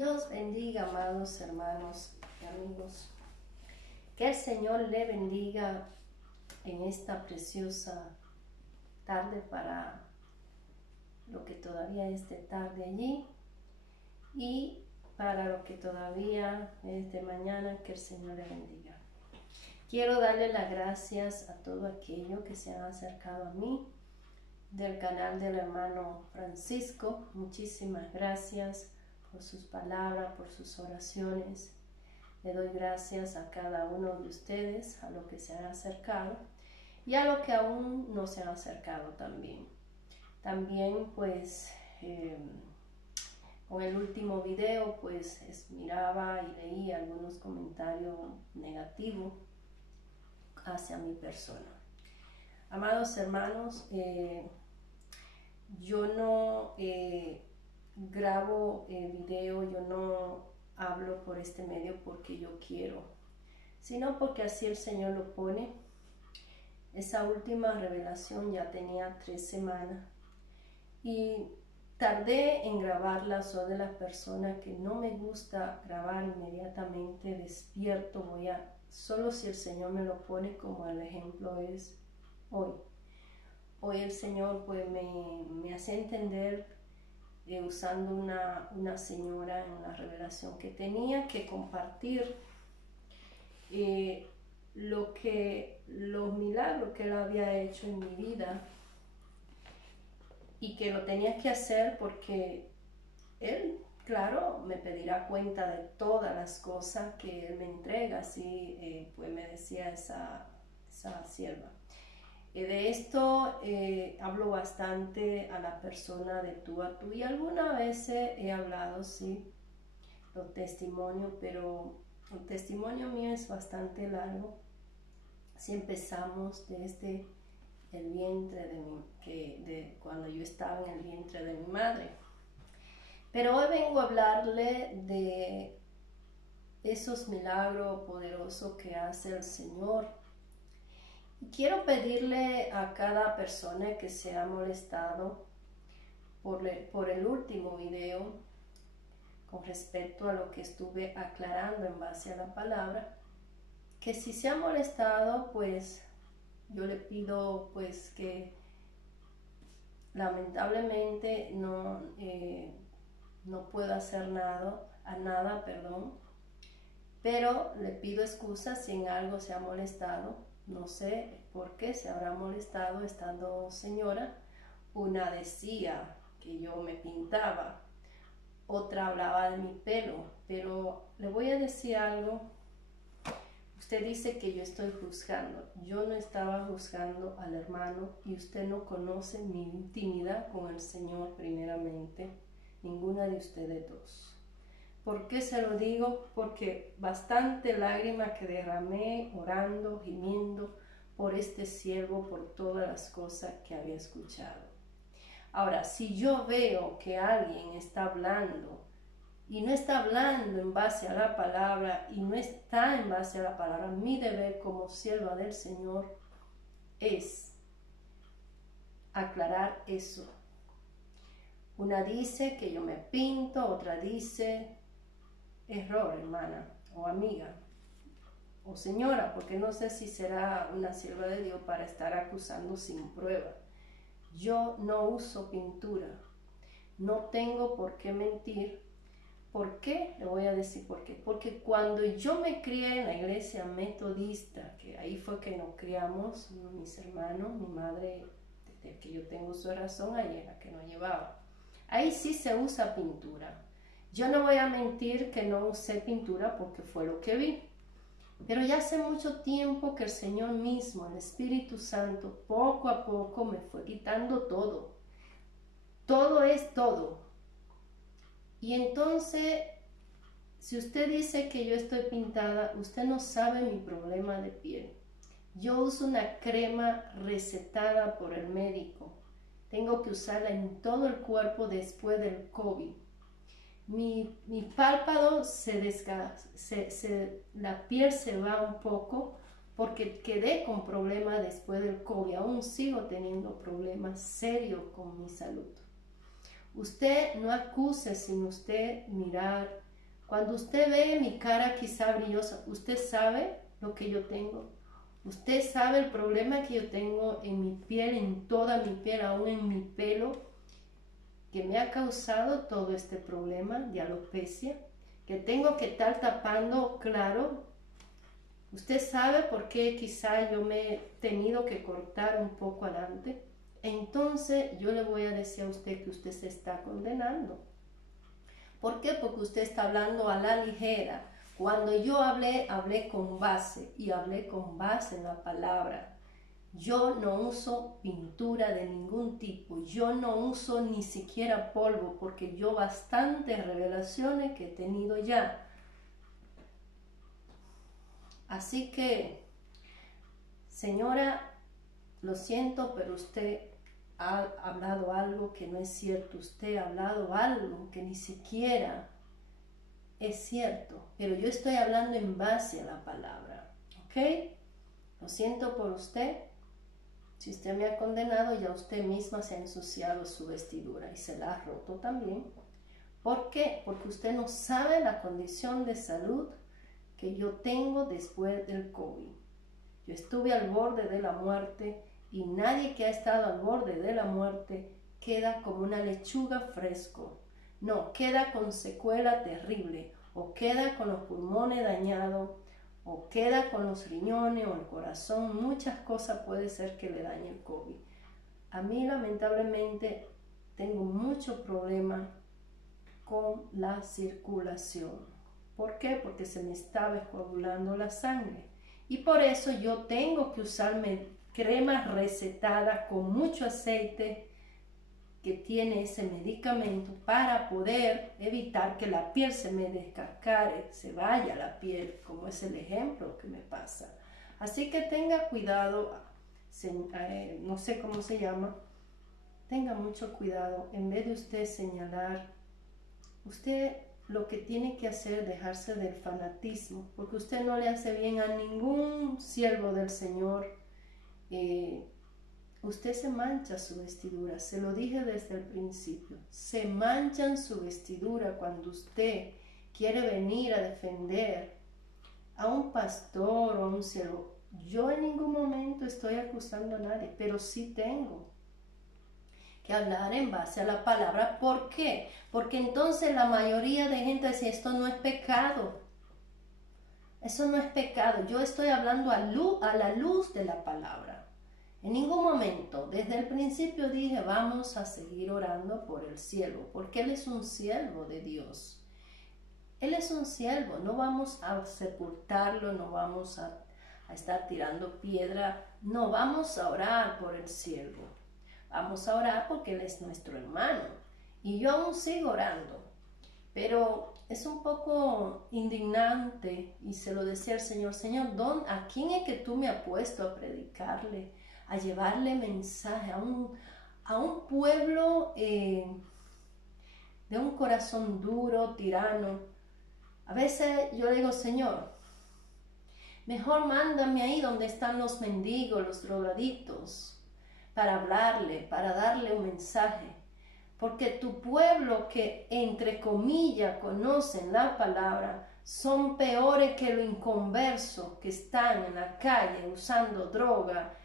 Dios bendiga, amados hermanos y amigos. Que el Señor le bendiga en esta preciosa tarde para lo que todavía es de tarde allí y para lo que todavía es de mañana. Que el Señor le bendiga. Quiero darle las gracias a todo aquello que se han acercado a mí del canal del hermano Francisco. Muchísimas gracias por sus palabras, por sus oraciones. Le doy gracias a cada uno de ustedes, a los que se han acercado y a los que aún no se han acercado también. También pues con el último video pues miraba y leía algunos comentarios negativos hacia mi persona. Amados hermanos, yo no grabo video, yo no hablo por este medio porque yo quiero, sino porque así el Señor lo pone. Esa última revelación ya tenía 3 semanas y tardé en grabarla. Soy de las personas que no me gusta grabar inmediatamente despierto. Solo si el Señor me lo pone, como el ejemplo es hoy. Hoy el Señor pues me hace entender usando una señora en una revelación que tenía que compartir los milagros que Él había hecho en mi vida y que lo tenía que hacer porque Él, claro, me pedirá cuenta de todas las cosas que Él me entrega. Así pues me decía esa sierva. De esto hablo bastante a la persona de tú a tú y algunas veces he hablado, sí, los testimonios, pero el testimonio mío es bastante largo. Si empezamos desde el vientre de cuando yo estaba en el vientre de mi madre. Pero hoy vengo a hablarle de esos milagros poderosos que hace el Señor. Quiero pedirle a cada persona que se ha molestado por el último video con respecto a lo que estuve aclarando en base a la palabra, que si se ha molestado, pues yo le pido pues que lamentablemente no puedo hacer nada, pero le pido excusas si en algo se ha molestado. No sé por qué se habrá molestado estando señora. Una decía que yo me pintaba, otra hablaba de mi pelo, pero le voy a decir algo. Usted dice que yo estoy juzgando. Yo no estaba juzgando al hermano y usted no conoce mi intimidad con el Señor primeramente, ninguna de ustedes dos. ¿Por qué se lo digo? Porque bastante lágrimas que derramé orando, gimiendo por este siervo, por todas las cosas que había escuchado. Ahora, si yo veo que alguien está hablando y no está hablando en base a la palabra y no está en base a la palabra, mi deber como sierva del Señor es aclarar eso. Una dice que yo me pinto, otra dice error, hermana o amiga o señora, porque no sé si será una sierva de Dios para estar acusando sin prueba. Yo no uso pintura, no tengo por qué mentir. ¿Por qué? Le voy a decir por qué. Porque cuando yo me crié en la iglesia metodista, que ahí fue que nos criamos, mis hermanos, mi madre, desde que yo tengo su razón, ahí era que nos llevaba. Ahí sí se usa pintura. Yo no voy a mentir que no usé pintura porque fue lo que vi. Pero ya hace mucho tiempo que el Señor mismo, el Espíritu Santo, poco a poco me fue quitando todo. Todo es todo. Y entonces, si usted dice que yo estoy pintada, usted no sabe mi problema de piel. Yo uso una crema recetada por el médico. Tengo que usarla en todo el cuerpo después del COVID. Mi párpado la piel se va un poco porque quedé con problemas después del COVID. Aún sigo teniendo problemas serios con mi salud. Usted no acuse sin usted mirar Cuando usted ve mi cara quizá brillosa, usted sabe lo que yo tengo. Usted sabe el problema que yo tengo en mi piel, en toda mi piel, aún en mi pelo, que me ha causado todo este problema de alopecia, que tengo que estar tapando, claro. Usted sabe por qué quizá yo me he tenido que cortar un poco adelante. Entonces yo le voy a decir a usted que usted se está condenando. ¿Por qué? Porque usted está hablando a la ligera. Cuando yo hablé con base y hablé con base en la palabra. Yo no uso pintura de ningún tipo, yo no uso ni siquiera polvo porque yo bastantes revelaciones que he tenido ya. Así que, señora, lo siento, pero usted ha hablado algo que no es cierto. Usted ha hablado algo que ni siquiera es cierto. Pero yo estoy hablando en base a la palabra. ¿Ok? Lo siento por usted. Si usted me ha condenado, ya usted misma se ha ensuciado su vestidura y se la ha roto también. ¿Por qué? Porque usted no sabe la condición de salud que yo tengo después del COVID. Yo estuve al borde de la muerte y nadie que ha estado al borde de la muerte queda como una lechuga fresco. No, queda con secuela terrible o queda con los pulmones dañados o queda con los riñones o el corazón. Muchas cosas puede ser que le dañe el COVID. A mí lamentablemente tengo mucho problema con la circulación. ¿Por qué? Porque se me estaba coagulando la sangre. Y por eso yo tengo que usarme cremas recetadas con mucho aceite que tiene ese medicamento para poder evitar que la piel se me descascare, se vaya la piel, como es el ejemplo que me pasa. Así que tenga cuidado, no sé cómo se llama, tenga mucho cuidado. En vez de usted señalar, usted lo que tiene que hacer es dejarse del fanatismo, porque usted no le hace bien a ningún siervo del Señor. Usted se mancha su vestidura, se lo dije desde el principio, se manchan su vestidura cuando usted quiere venir a defender a un pastor o a un siervo. Yo en ningún momento estoy acusando a nadie, pero sí tengo que hablar en base a la palabra. ¿Por qué? Porque entonces la mayoría de gente dice, esto no es pecado. Eso no es pecado. Yo estoy hablando a la luz de la palabra. En ningún momento, desde el principio dije, vamos a seguir orando por el siervo, porque él es un siervo de Dios. Él es un siervo, no vamos a sepultarlo, no vamos a estar tirando piedra, no, vamos a orar por el siervo. Vamos a orar porque él es nuestro hermano. Y yo aún sigo orando, pero es un poco indignante, y se lo decía el Señor, Señor, ¿a quién es que tú me has puesto a predicarle? A llevarle mensaje a un pueblo de un corazón duro, tirano. A veces yo le digo, Señor, mejor mándame ahí donde están los mendigos, los drogadictos, para hablarle, para darle un mensaje. Porque tu pueblo que entre comillas conocen la palabra son peores que los inconversos que están en la calle usando droga.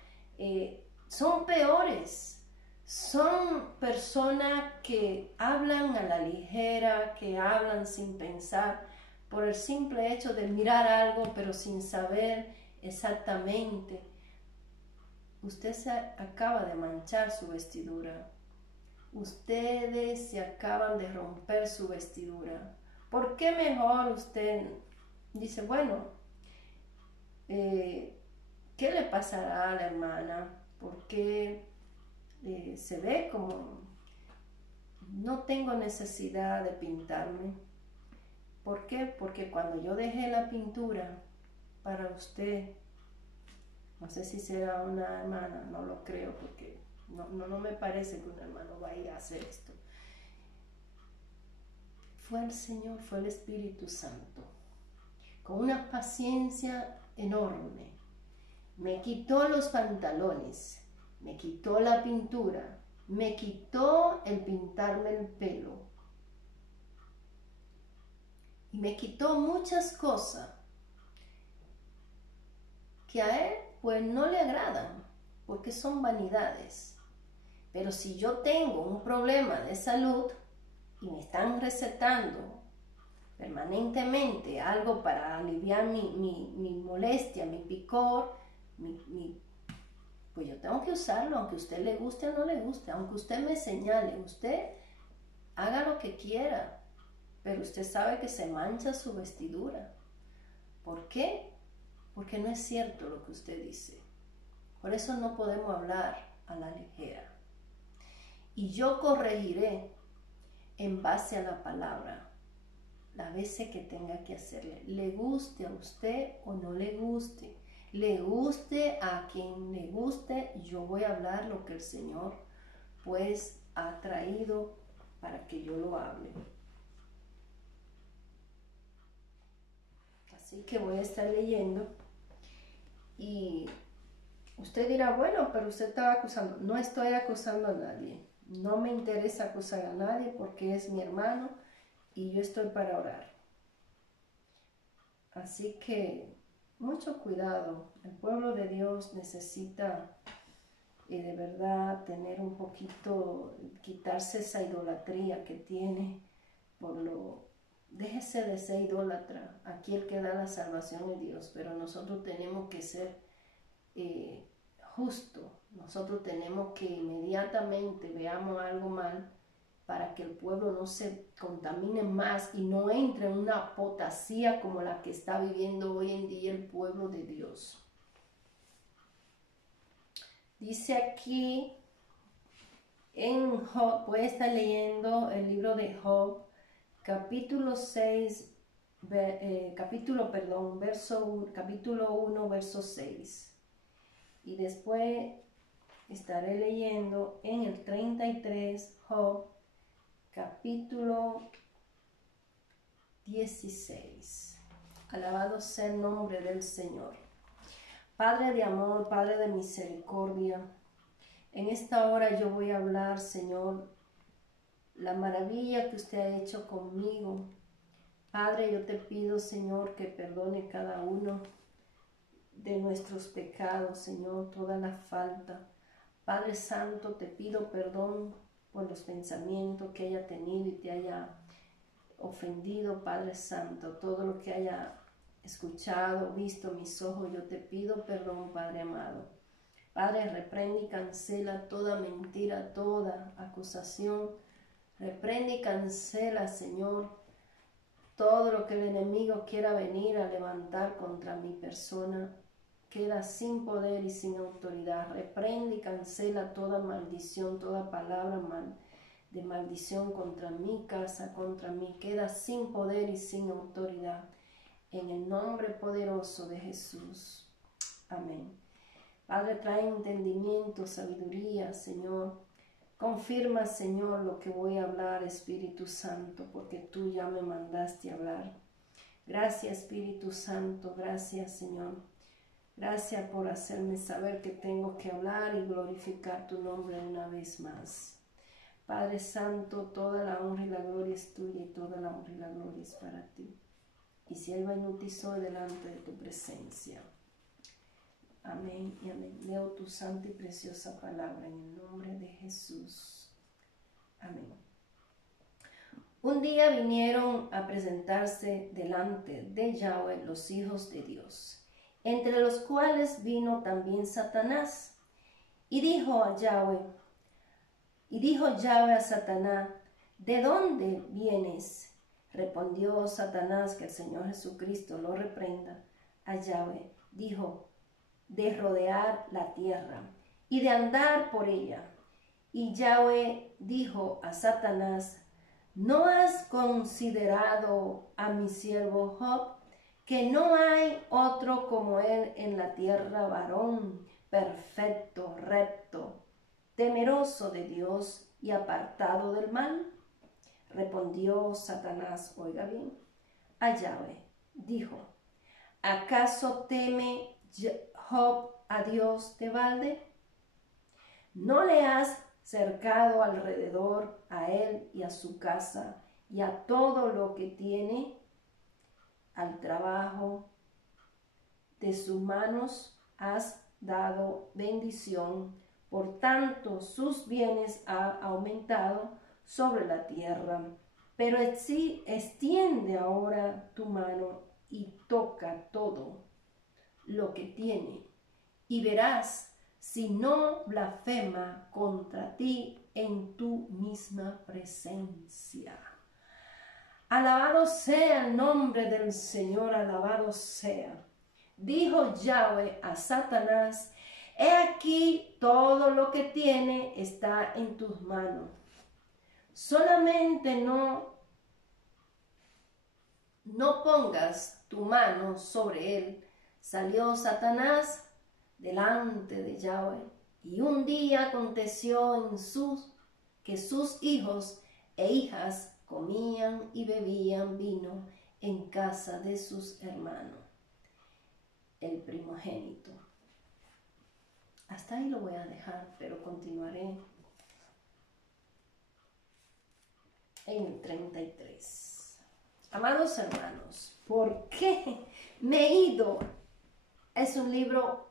Son peores, son personas que hablan a la ligera, que hablan sin pensar, por el simple hecho de mirar algo pero sin saber exactamente. Usted se acaba de manchar su vestidura, ustedes se acaban de romper su vestidura. ¿Por qué mejor usted dice, bueno, ¿qué le pasará a la hermana? Porque se ve como no tengo necesidad de pintarme. ¿Por qué? Porque cuando yo dejé la pintura para usted, no sé si será una hermana, no lo creo, porque no me parece que un hermano vaya a hacer esto. Fue el Señor, fue el Espíritu Santo, con una paciencia enorme. Me quitó los pantalones, me quitó la pintura, me quitó el pintarme el pelo. y me quitó muchas cosas que a Él pues no le agradan, porque son vanidades. Pero si yo tengo un problema de salud y me están recetando permanentemente algo para aliviar mi molestia, mi picor, pues yo tengo que usarlo, aunque a usted le guste o no le guste, aunque usted me señale, usted haga lo que quiera, pero usted sabe que se mancha su vestidura. ¿Por qué? Porque no es cierto lo que usted dice. Por eso no podemos hablar a la ligera. Y yo corregiré en base a la palabra las veces que tenga que hacerle. Le guste a usted o no le guste. Le guste a quien le guste, yo voy a hablar lo que el Señor pues ha traído para que yo lo hable. Así que voy a estar leyendo y usted dirá, bueno, pero usted estaba acusando. No estoy acusando a nadie. No me interesa acusar a nadie porque es mi hermano y yo estoy para orar. Así que mucho cuidado. El pueblo de Dios necesita de verdad tener un poquito, quitarse esa idolatría que tiene déjese de ser idólatra. Aquí el que da la salvación es Dios, pero nosotros tenemos que ser justo. Nosotros tenemos que inmediatamente veamos algo mal para que el pueblo no se contamine más y no entre en una apostasía como la que está viviendo hoy en día el pueblo de Dios. Dice aquí en Job, voy a estar leyendo el libro de Job, capítulo 1, verso 6. Y después estaré leyendo en el 33, Job, capítulo 16. Alabado sea el nombre del Señor. Padre de amor, Padre de misericordia, en esta hora yo voy a hablar, Señor, la maravilla que usted ha hecho conmigo. Padre, yo te pido, Señor, que perdone cada uno de nuestros pecados, Señor, toda la falta. Padre Santo, te pido perdón por los pensamientos que haya tenido y te haya ofendido, Padre Santo, todo lo que haya escuchado, visto mis ojos, yo te pido perdón, Padre amado. Padre, reprende y cancela toda mentira, toda acusación. Reprende y cancela, Señor, todo lo que el enemigo quiera venir a levantar contra mi persona. Queda sin poder y sin autoridad. Reprende y cancela toda maldición, toda palabra de maldición contra mi casa, contra mí. Queda sin poder y sin autoridad. En el nombre poderoso de Jesús. Amén. Padre, trae entendimiento, sabiduría, Señor. Confirma, Señor, lo que voy a hablar, Espíritu Santo, porque tú ya me mandaste a hablar. Gracias, Espíritu Santo. Gracias, Señor. Gracias por hacerme saber que tengo que hablar y glorificar tu nombre una vez más. Padre Santo, toda la honra y la gloria es tuya y toda la honra y la gloria es para ti. Y sierva inútil soy delante de tu presencia. Amén y amén. Leo tu santa y preciosa palabra en el nombre de Jesús. Amén. Un día vinieron a presentarse delante de Yahweh los hijos de Dios, entre los cuales vino también Satanás. Y dijo Yahweh a Satanás, ¿de dónde vienes? Respondió Satanás, que el Señor Jesucristo lo reprenda, a Yahweh. Dijo, de rodear la tierra y de andar por ella. Y Yahweh dijo a Satanás, ¿no has considerado a mi siervo Job, que no hay otro como él en la tierra, varón perfecto, recto, temeroso de Dios y apartado del mal? Respondió Satanás, oiga bien, a Yahweh, dijo, ¿acaso teme Job a Dios de balde? ¿No le has cercado alrededor a él y a su casa y a todo lo que tiene? al trabajo de sus manos has dado bendición, por tanto sus bienes ha aumentado sobre la tierra. Pero sí, extiende ahora tu mano y toca todo lo que tiene, y verás si no blasfema contra ti en tu misma presencia. Alabado sea el nombre del Señor, alabado sea. Dijo Yahweh a Satanás: he aquí, todo lo que tiene está en tus manos. Solamente no pongas tu mano sobre él. Salió Satanás delante de Yahweh, y un día aconteció que sus hijos e hijas comían y bebían vino en casa de sus hermanos, el primogénito. Hasta ahí lo voy a dejar, pero continuaré en el 33. Amados hermanos, ¿por qué me he ido? Es un libro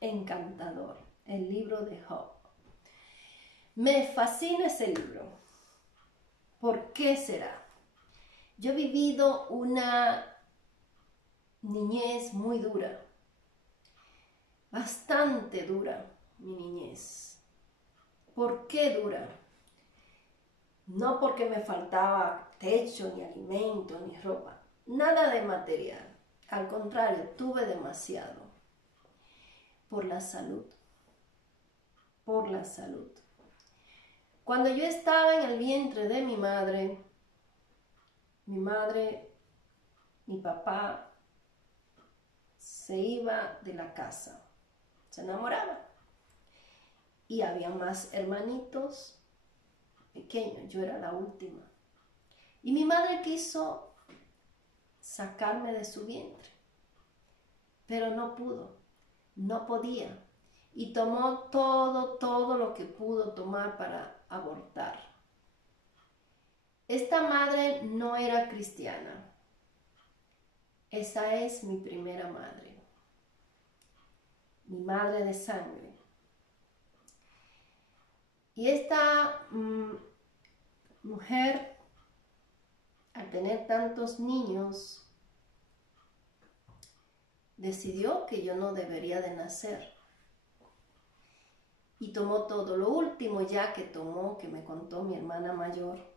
encantador, el libro de Job. Me fascina ese libro. ¿Por qué será? Yo he vivido una niñez muy dura, bastante dura mi niñez. ¿Por qué dura? No porque me faltaba techo, ni alimento, ni ropa, nada de material. Al contrario, tuve demasiado. Por la salud. Por la salud. Cuando yo estaba en el vientre de mi madre, mi papá se iba de la casa, se enamoraba. Y había más hermanitos pequeños, yo era la última. Y mi madre quiso sacarme de su vientre, pero no pudo, no podía. Y tomó todo lo que pudo tomar para abortar. Esta madre no era cristiana. Esa es mi primera madre, mi madre de sangre. Y esta mujer, al tener tantos niños, decidió que yo no debería de nacer. Y tomó todo. Lo último ya que tomó, que me contó mi hermana mayor,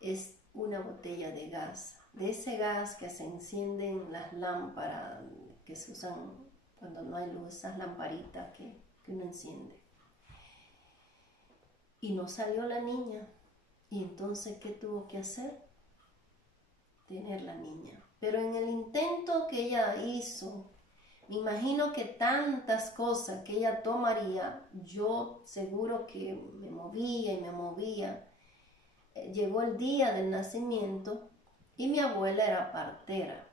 es una botella de gas. De ese gas que se encienden las lámparas que se usan cuando no hay luz, esas lamparitas que uno enciende. Y no salió la niña. Y entonces, ¿qué tuvo que hacer? Tener la niña. Pero en el intento que ella hizo, me imagino que tantas cosas que ella tomaría, yo seguro que me movía y me movía. Llegó el día del nacimiento y mi abuela era partera.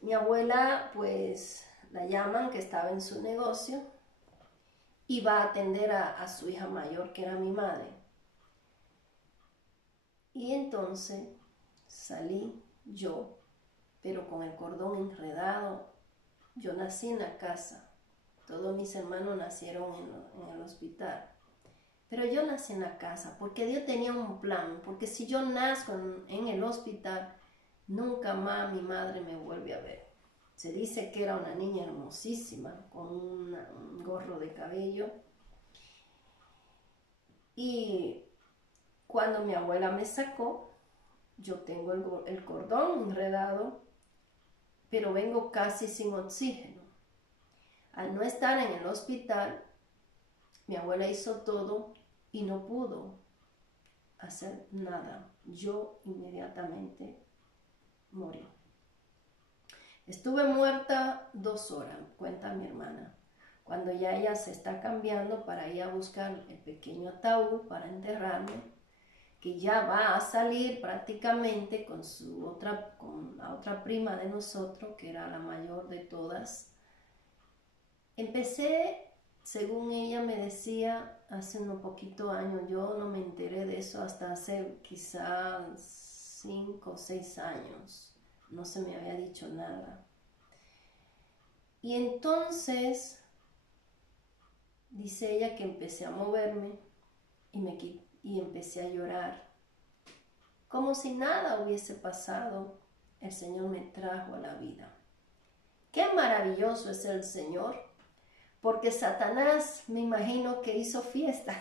Mi abuela, pues, la llaman que estaba en su negocio y va a atender a su hija mayor, que era mi madre. Y entonces salí yo, pero con el cordón enredado. Yo nací en la casa, todos mis hermanos nacieron en el hospital, pero yo nací en la casa porque Dios tenía un plan, porque si yo nazco en el hospital, nunca más mi madre me vuelve a ver. Se dice que era una niña hermosísima, con un gorro de cabello. Y cuando mi abuela me sacó, yo tengo el cordón enredado, pero vengo casi sin oxígeno. Al no estar en el hospital, mi abuela hizo todo y no pudo hacer nada. Yo inmediatamente morí. Estuve muerta 2 horas, cuenta mi hermana, cuando ya ella se está cambiando para ir a buscar el pequeño ataúd para enterrarme, que ya va a salir prácticamente con la otra prima de nosotros, que era la mayor de todas. Empecé, según ella me decía, hace unos poquitos años. Yo no me enteré de eso hasta hace quizás 5 o 6 años. No se me había dicho nada. Y entonces, dice ella que empecé a moverme y empecé a llorar. Como si nada hubiese pasado, el Señor me trajo a la vida. Qué maravilloso es el Señor, porque Satanás, me imagino que hizo fiesta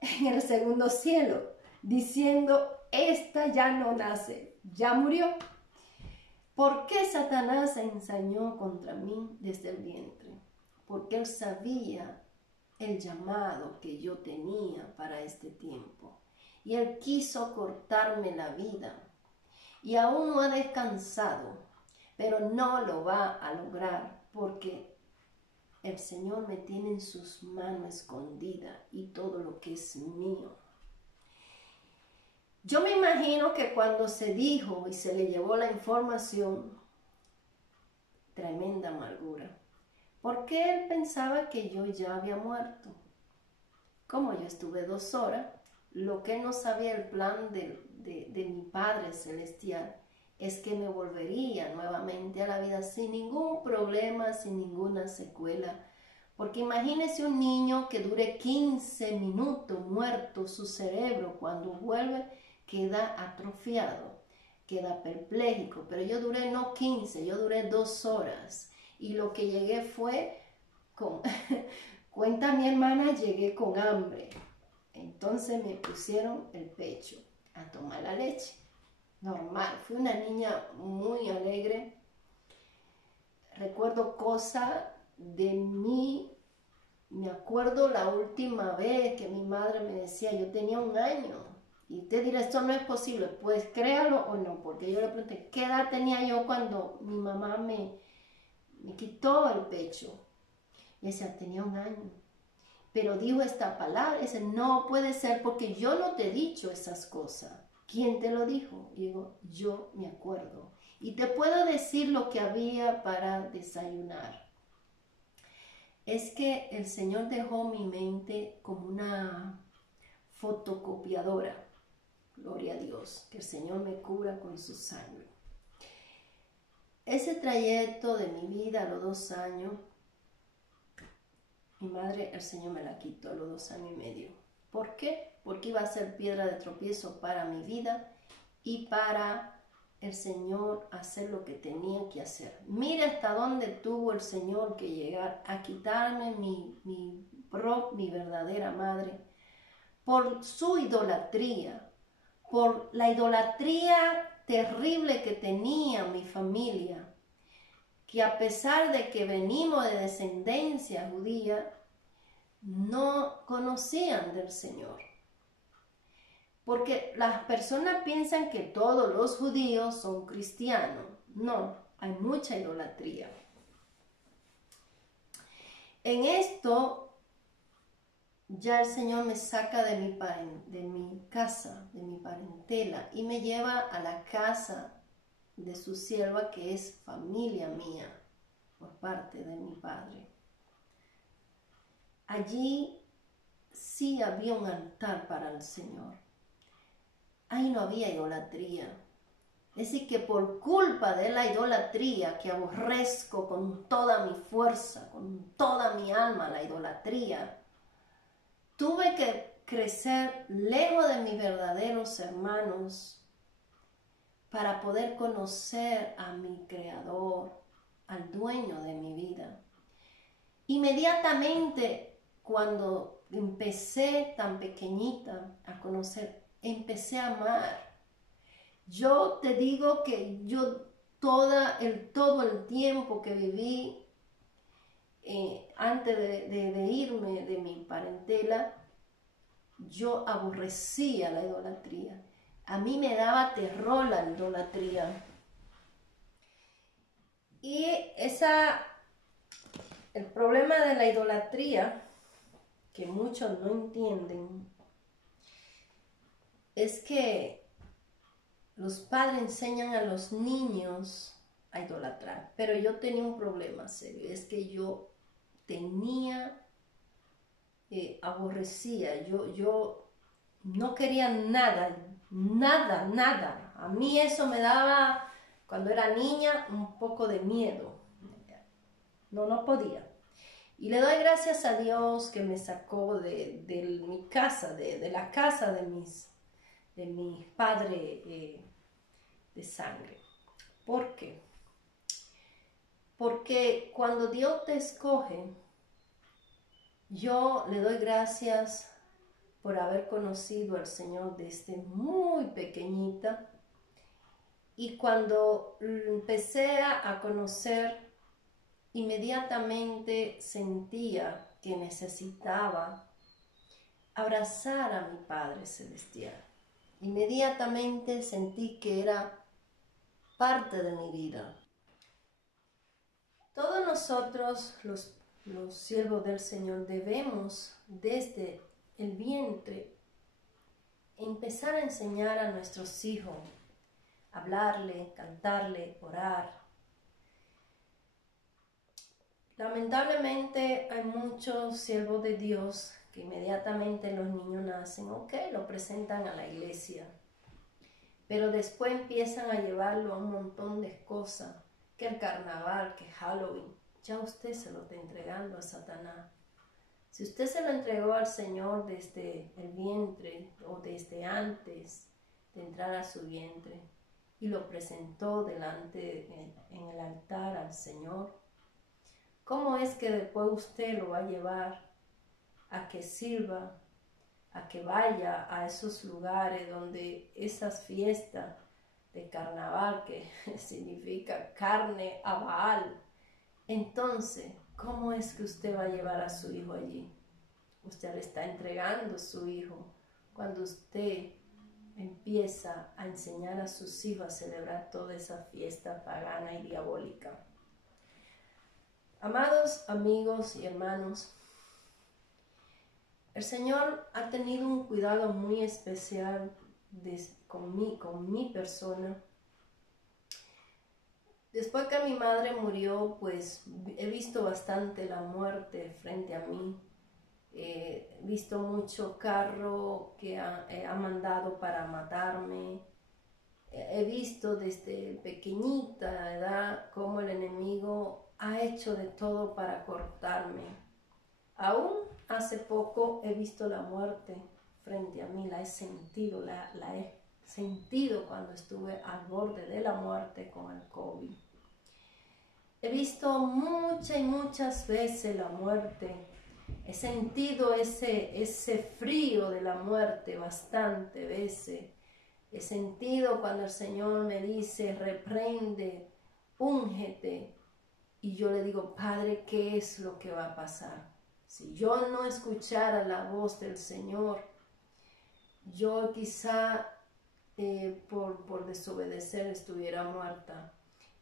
en el segundo cielo, diciendo, esta ya no nace, ya murió. ¿Por qué Satanás se ensañó contra mí desde el vientre? Porque él sabía el llamado que yo tenía para este tiempo. Y él quiso cortarme la vida. Y aún no ha descansado, pero no lo va a lograr porque el Señor me tiene en sus manos escondida y todo lo que es mío. Yo me imagino que cuando se dijo y se le llevó la información, tremenda amargura, porque él pensaba que yo ya había muerto. Como yo estuve 2 horas, lo que él no sabía, el plan de mi Padre Celestial, es que me volvería nuevamente a la vida sin ningún problema, sin ninguna secuela. Porque imagínese un niño que dure 15 minutos muerto, su cerebro cuando vuelve queda atrofiado, queda perplejo. Pero yo duré no 15, yo duré 2 horas. Y lo que llegué fue, cuenta mi hermana, llegué con hambre. Entonces me pusieron el pecho a tomar la leche. Normal, fui una niña muy alegre. Recuerdo cosas de mí. Me acuerdo la última vez que mi madre me decía, yo tenía 1 año. Y usted dirá, esto no es posible. Pues créalo o no, porque yo le pregunté, ¿qué edad tenía yo cuando mi mamá me quitó el pecho? Y decía, tenía 1 año. Pero dijo esta palabra, dice, no puede ser porque yo no te he dicho esas cosas. ¿Quién te lo dijo? Y digo, yo me acuerdo. Y te puedo decir lo que había para desayunar. Es que el Señor dejó mi mente como una fotocopiadora. Gloria a Dios, que el Señor me cubra con su sangre. Ese trayecto de mi vida a los 2 años, mi madre, el Señor me la quitó a los 2 años y medio. ¿Por qué? Porque iba a ser piedra de tropiezo para mi vida y para el Señor hacer lo que tenía que hacer. Mira hasta dónde tuvo el Señor que llegar a quitarme mi verdadera madre por su idolatría, por la idolatría terrible que tenía mi familia, que a pesar de que venimos de descendencia judía, no conocían del Señor. Porque las personas piensan que todos los judíos son cristianos. No, hay mucha idolatría. En esto, ya el Señor me saca de mi casa, de mi parentela, y me lleva a la casa de su sierva, que es familia mía, por parte de mi padre. Allí sí había un altar para el Señor. Ahí no había idolatría. Es decir, que por culpa de la idolatría, que aborrezco con toda mi fuerza, con toda mi alma la idolatría, tuve que crecer lejos de mis verdaderos hermanos para poder conocer a mi Creador, al dueño de mi vida. Inmediatamente, cuando empecé tan pequeñita a conocer, empecé a amar. Yo te digo que yo todo el tiempo que viví antes de irme de mi parentela, yo aborrecía la idolatría. A mí me daba terror la idolatría. Y el problema de la idolatría, que muchos no entienden, es que los padres enseñan a los niños a idolatrar. Pero yo tenía un problema serio, es que yo aborrecía, yo no quería nada Nada, nada. A mí eso me daba, cuando era niña, un poco de miedo. No podía. Y le doy gracias a Dios que me sacó de mi casa, de la casa de mis padres de sangre. ¿Por qué? Porque cuando Dios te escoge, yo le doy gracias por haber conocido al Señor desde muy pequeñita. Y cuando empecé a conocer, inmediatamente sentía que necesitaba abrazar a mi Padre Celestial. Inmediatamente sentí que era parte de mi vida. Todos nosotros, los siervos del Señor, debemos desde el vientre empezar a enseñar a nuestros hijos, hablarle, cantarle, orar. Lamentablemente hay muchos siervos de Dios que inmediatamente los niños nacen, lo presentan a la iglesia, pero después empiezan a llevarlo a un montón de cosas, que el carnaval, que Halloween. Ya usted se lo está entregando a Satanás. Si usted se lo entregó al Señor desde el vientre o desde antes de entrar a su vientre y lo presentó delante en el altar al Señor, ¿cómo es que después usted lo va a llevar a que sirva, a que vaya a esos lugares donde esas fiestas de carnaval, que significa carne a Baal? Entonces, ¿cómo es que usted va a llevar a su hijo allí? Usted le está entregando a su hijo cuando usted empieza a enseñar a sus hijos a celebrar toda esa fiesta pagana y diabólica. Amados amigos y hermanos, el Señor ha tenido un cuidado muy especial con mi persona. Después que mi madre murió, pues he visto bastante la muerte frente a mí. He visto mucho carro que ha mandado para matarme. He visto desde pequeñita edad cómo el enemigo ha hecho de todo para cortarme. Aún hace poco he visto la muerte frente a mí, la he sentido, la he sentido cuando estuve al borde de la muerte con el COVID. He visto muchas veces la muerte. He sentido ese frío de la muerte bastante veces. He sentido cuando el Señor me dice, reprende, úngete. Y yo le digo, Padre, ¿qué es lo que va a pasar? Si yo no escuchara la voz del Señor, yo quizá por desobedecer estuviera muerta.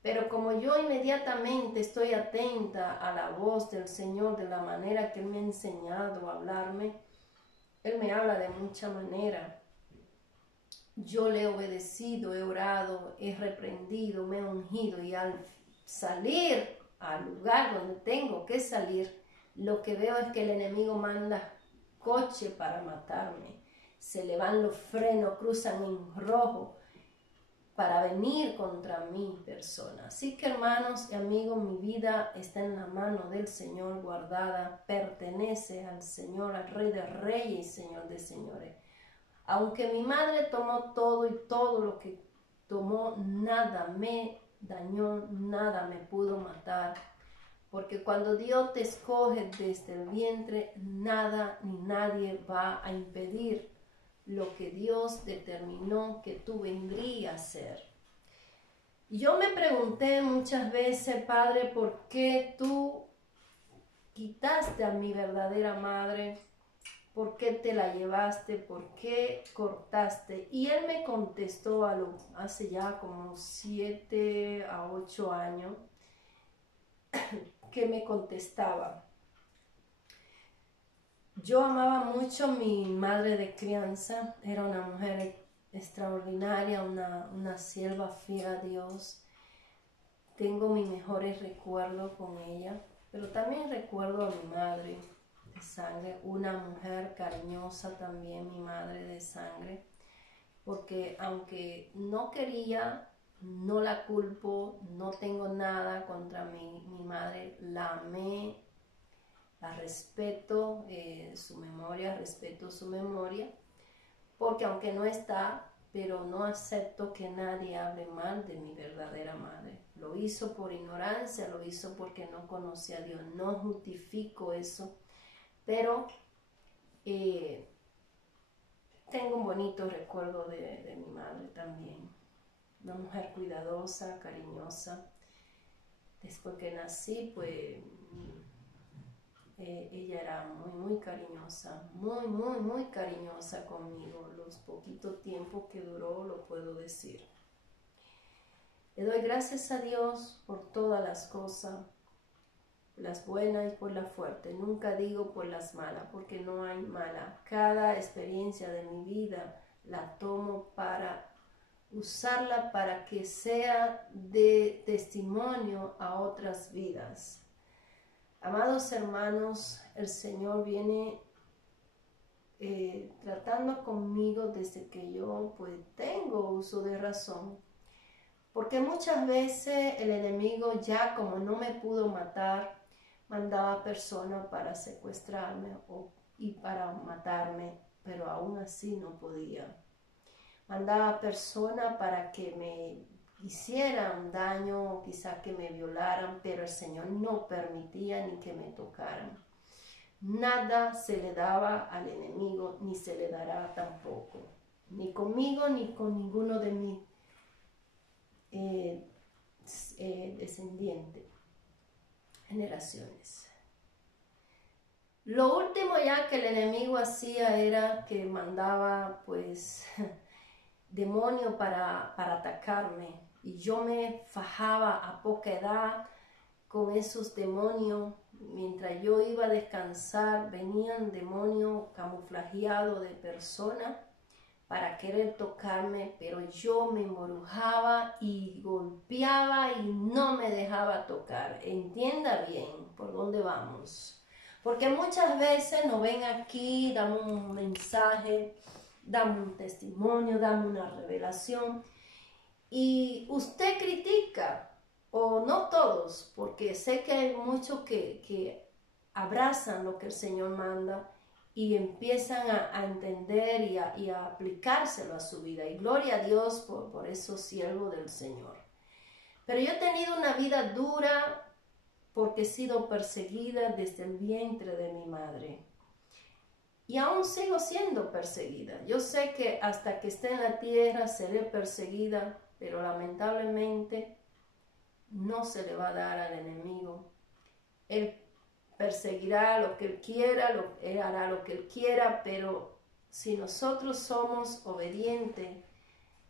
Pero como yo inmediatamente estoy atenta a la voz del Señor de la manera que Él me ha enseñado a hablarme, Él me habla de mucha manera. Yo le he obedecido, he orado, he reprendido, me he ungido, y al salir al lugar donde tengo que salir, lo que veo es que el enemigo manda coche para matarme. Se le van los frenos, cruzan en rojo para venir contra mi persona. Así que, hermanos y amigos, mi vida está en la mano del Señor guardada, pertenece al Señor, al Rey de Reyes y Señor de Señores. Aunque mi madre tomó todo y todo lo que tomó, nada me dañó, nada me pudo matar. Porque cuando Dios te escoge desde el vientre, nada ni nadie va a impedir lo que Dios determinó que tú vendrías a ser. Yo me pregunté muchas veces, Padre, ¿por qué tú quitaste a mi verdadera madre? ¿Por qué te la llevaste? ¿Por qué cortaste? Y Él me contestó hace ya como 7 a 8 años, que me contestaba. Yo amaba mucho a mi madre de crianza, era una mujer extraordinaria, una sierva fiel a Dios. Tengo mis mejores recuerdos con ella, pero también recuerdo a mi madre de sangre, una mujer cariñosa también, mi madre de sangre. porque aunque no quería, no la culpo, no tengo nada contra mi madre, la amé, la respeto, su memoria, respeto su memoria, porque aunque no está, pero no acepto que nadie hable mal de mi verdadera madre. Lo hizo por ignorancia, lo hizo porque no conocía a Dios, no justifico eso, pero tengo un bonito recuerdo de mi madre también, una mujer cuidadosa, cariñosa. Después que nací, pues ella era muy cariñosa, muy cariñosa conmigo. Los poquitos tiempos que duró, lo puedo decir. Le doy gracias a Dios por todas las cosas, las buenas y por las fuertes. Nunca digo por las malas, porque no hay mala. Cada experiencia de mi vida la tomo para usarla para que sea de testimonio a otras vidas. Amados hermanos, el Señor viene tratando conmigo desde que yo pues tengo uso de razón, porque muchas veces el enemigo, ya como no me pudo matar, mandaba personas para secuestrarme y para matarme, pero aún así no podía. Mandaba personas para que me hicieran daño, quizás que me violaran, pero el Señor no permitía ni que me tocaran. Nada se le daba al enemigo, ni se le dará tampoco, ni conmigo ni con ninguno de mis descendientes, generaciones. Lo último ya que el enemigo hacía era que mandaba pues demonios para atacarme, y yo me fajaba a poca edad con esos demonios. Mientras yo iba a descansar, venían demonios camuflajeados de personas para querer tocarme, pero yo me embrujaba y golpeaba y no me dejaba tocar. Entienda bien por dónde vamos, porque muchas veces nos ven aquí, damos un mensaje, damos un testimonio, damos una revelación, y usted critica, o no todos, porque sé que hay muchos que abrazan lo que el Señor manda y empiezan a entender y a aplicárselo a su vida. Y gloria a Dios por esos siervos del Señor. Pero yo he tenido una vida dura porque he sido perseguida desde el vientre de mi madre. Y aún sigo siendo perseguida. Yo sé que hasta que esté en la tierra seré perseguida, pero lamentablemente no se le va a dar al enemigo. Él perseguirá lo que él quiera, él hará lo que él quiera, pero si nosotros somos obedientes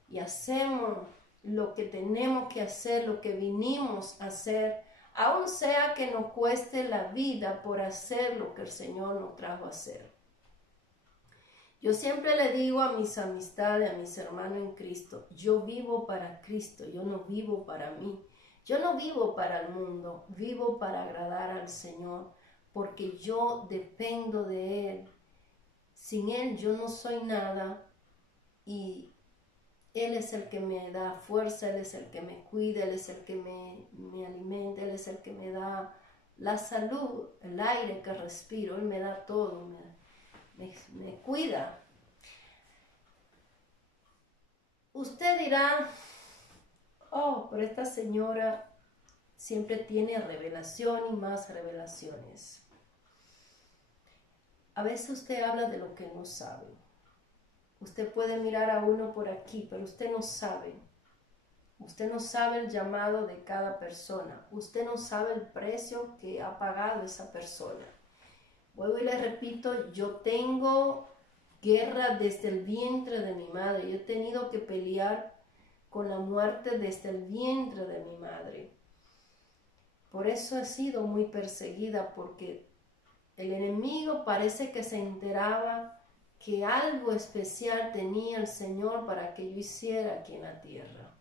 y hacemos lo que tenemos que hacer, lo que vinimos a hacer, aun sea que nos cueste la vida por hacer lo que el Señor nos trajo a hacer. Yo siempre le digo a mis amistades, a mis hermanos en Cristo, yo vivo para Cristo, yo no vivo para mí. Yo no vivo para el mundo, vivo para agradar al Señor, porque yo dependo de Él. Sin Él yo no soy nada, y Él es el que me da fuerza, Él es el que me cuida, Él es el que me alimenta, Él es el que me da la salud, el aire que respiro, Él me da todo, me cuida. Usted dirá, oh, pero esta señora siempre tiene revelación y más revelaciones. A veces usted habla de lo que no sabe. Usted puede mirar a uno por aquí, pero usted no sabe. Usted no sabe el llamado de cada persona. Usted no sabe el precio que ha pagado esa persona. Vuelvo y le repito, yo tengo guerra desde el vientre de mi madre. Yo he tenido que pelear con la muerte desde el vientre de mi madre. Por eso he sido muy perseguida, porque el enemigo parece que se enteraba que algo especial tenía el Señor para que yo hiciera aquí en la tierra.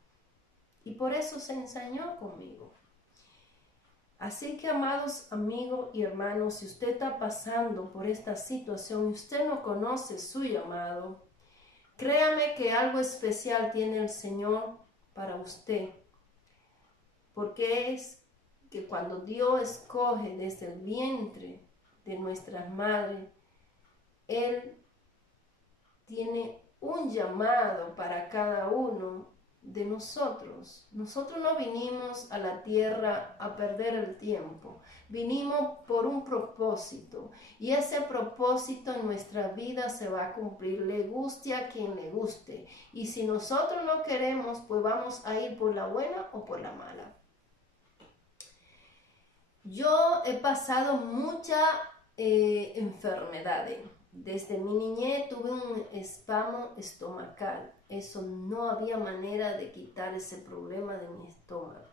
Y por eso se ensañó conmigo. Así que, amados amigos y hermanos, si usted está pasando por esta situación y usted no conoce su llamado, créame que algo especial tiene el Señor para usted, porque es que cuando Dios escoge desde el vientre de nuestras madres, Él tiene un llamado para cada uno de nosotros. Nosotros no vinimos a la tierra a perder el tiempo, vinimos por un propósito, y ese propósito en nuestra vida se va a cumplir, le guste a quien le guste, y si nosotros no queremos, pues vamos a ir por la buena o por la mala. Yo he pasado muchas enfermedades. Desde mi niñez tuve un espasmo estomacal. Eso no había manera de quitar ese problema de mi estómago.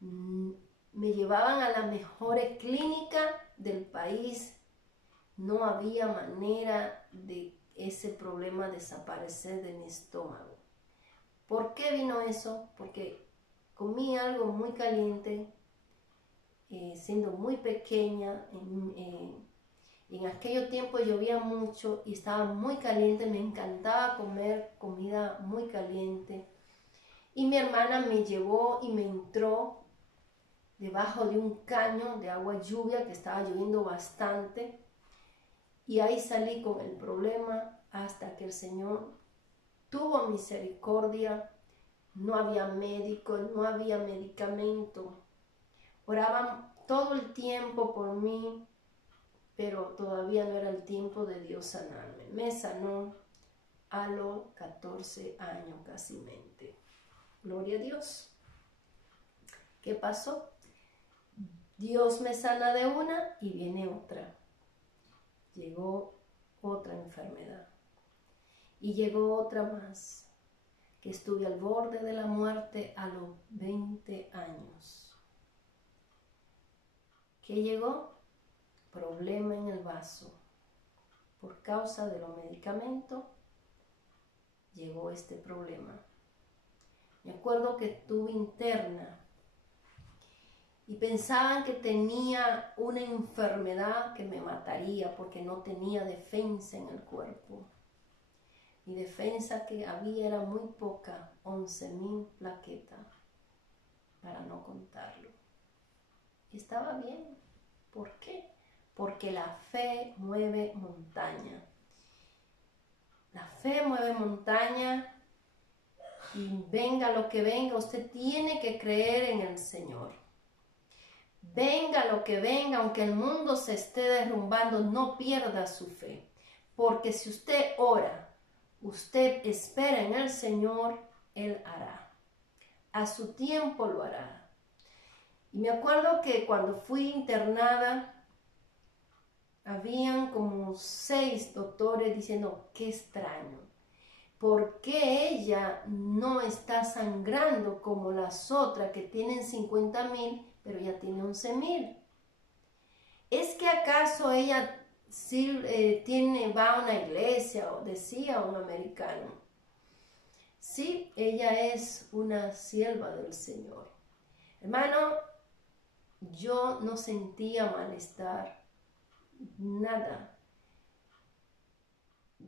Me llevaban a las mejores clínicas del país. No había manera de ese problema desaparecer de mi estómago. ¿Por qué vino eso? Porque comí algo muy caliente, siendo muy pequeña. En aquellos tiempos llovía mucho y estaba muy caliente, me encantaba comer comida muy caliente. Y mi hermana me llevó y me entró debajo de un caño de agua lluvia, que estaba lloviendo bastante. Y ahí salí con el problema hasta que el Señor tuvo misericordia. No había médico, no había medicamento. Oraban todo el tiempo por mí, pero todavía no era el tiempo de Dios sanarme. Me sanó a los 14 años casi mente. Gloria a Dios. ¿Qué pasó? Dios me sana de una y viene otra. Llegó otra enfermedad. Y llegó otra más, que estuve al borde de la muerte a los 20 años. ¿Qué llegó? Problema en el vaso. Por causa de los medicamentos, llegó este problema. Me acuerdo que estuve interna y pensaban que tenía una enfermedad que me mataría porque no tenía defensa en el cuerpo. Mi defensa que había era muy poca, 11.000 plaquetas, para no contarlo. Y estaba bien. ¿Por qué? Porque la fe mueve montaña. La fe mueve montaña, y venga lo que venga, usted tiene que creer en el Señor. Venga lo que venga, aunque el mundo se esté derrumbando, no pierda su fe. Porque si usted ora, usted espera en el Señor, Él hará. A su tiempo lo hará. Y me acuerdo que cuando fui internada, habían como 6 doctores diciendo, qué extraño. ¿Por qué ella no está sangrando como las otras que tienen 50.000, pero ella tiene 11.000? ¿Es que acaso ella sí, va a una iglesia? O decía un americano. Sí, ella es una sierva del Señor. Hermano, yo no sentía malestar. Nada.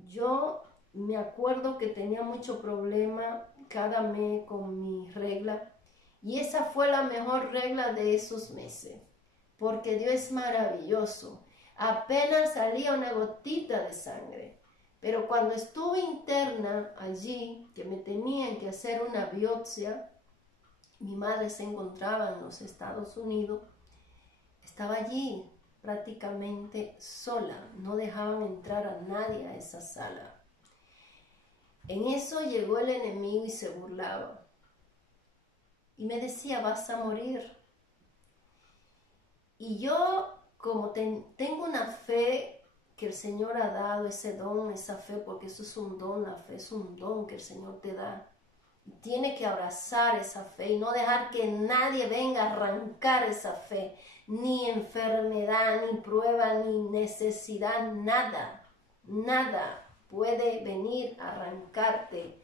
Yo me acuerdo que tenía mucho problema cada mes con mi regla, y esa fue la mejor regla de esos meses, porque Dios es maravilloso. Apenas salía una gotita de sangre, pero cuando estuve interna allí, que me tenían que hacer una biopsia, mi madre se encontraba en los Estados Unidos, estaba allí prácticamente sola, no dejaban entrar a nadie a esa sala. En eso llegó el enemigo y se burlaba. Y me decía, vas a morir. Y yo, como tengo una fe que el Señor ha dado, ese don, esa fe, porque eso es un don, la fe es un don que el Señor te da. Y tiene que abrazar esa fe y no dejar que nadie venga a arrancar esa fe. Ni enfermedad, ni prueba, ni necesidad, nada, nada puede venir a arrancarte,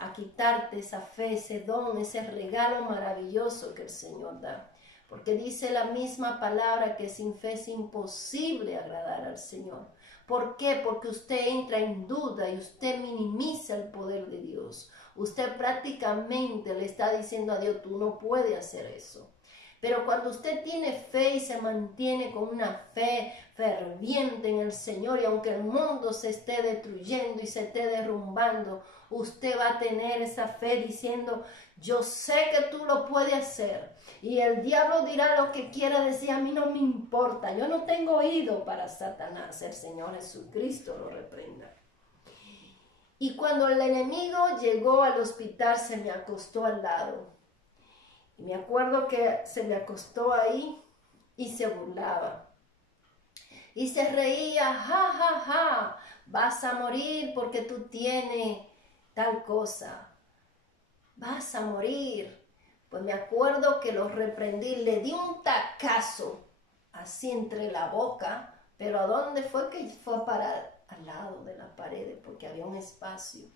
a quitarte esa fe, ese don, ese regalo maravilloso que el Señor da. Porque dice la misma palabra que sin fe es imposible agradar al Señor. ¿Por qué? Porque usted entra en duda y usted minimiza el poder de Dios. Usted prácticamente le está diciendo a Dios, tú no puedes hacer eso. Pero cuando usted tiene fe y se mantiene con una fe ferviente en el Señor, y aunque el mundo se esté destruyendo y se esté derrumbando, usted va a tener esa fe diciendo, yo sé que tú lo puedes hacer. Y el diablo dirá lo que quiera decir, a mí no me importa. Yo no tengo oído para Satanás, el Señor Jesucristo lo reprenda. Y cuando el enemigo llegó al hospital, se me acostó al lado. Y me acuerdo que se me acostó ahí y se burlaba. Y se reía, ja, ja, ja, vas a morir porque tú tienes tal cosa. Vas a morir. Pues me acuerdo que lo reprendí, le di un tacazo así entre la boca, pero ¿a dónde fue que fue a parar? Al lado de la pared, porque había un espacio.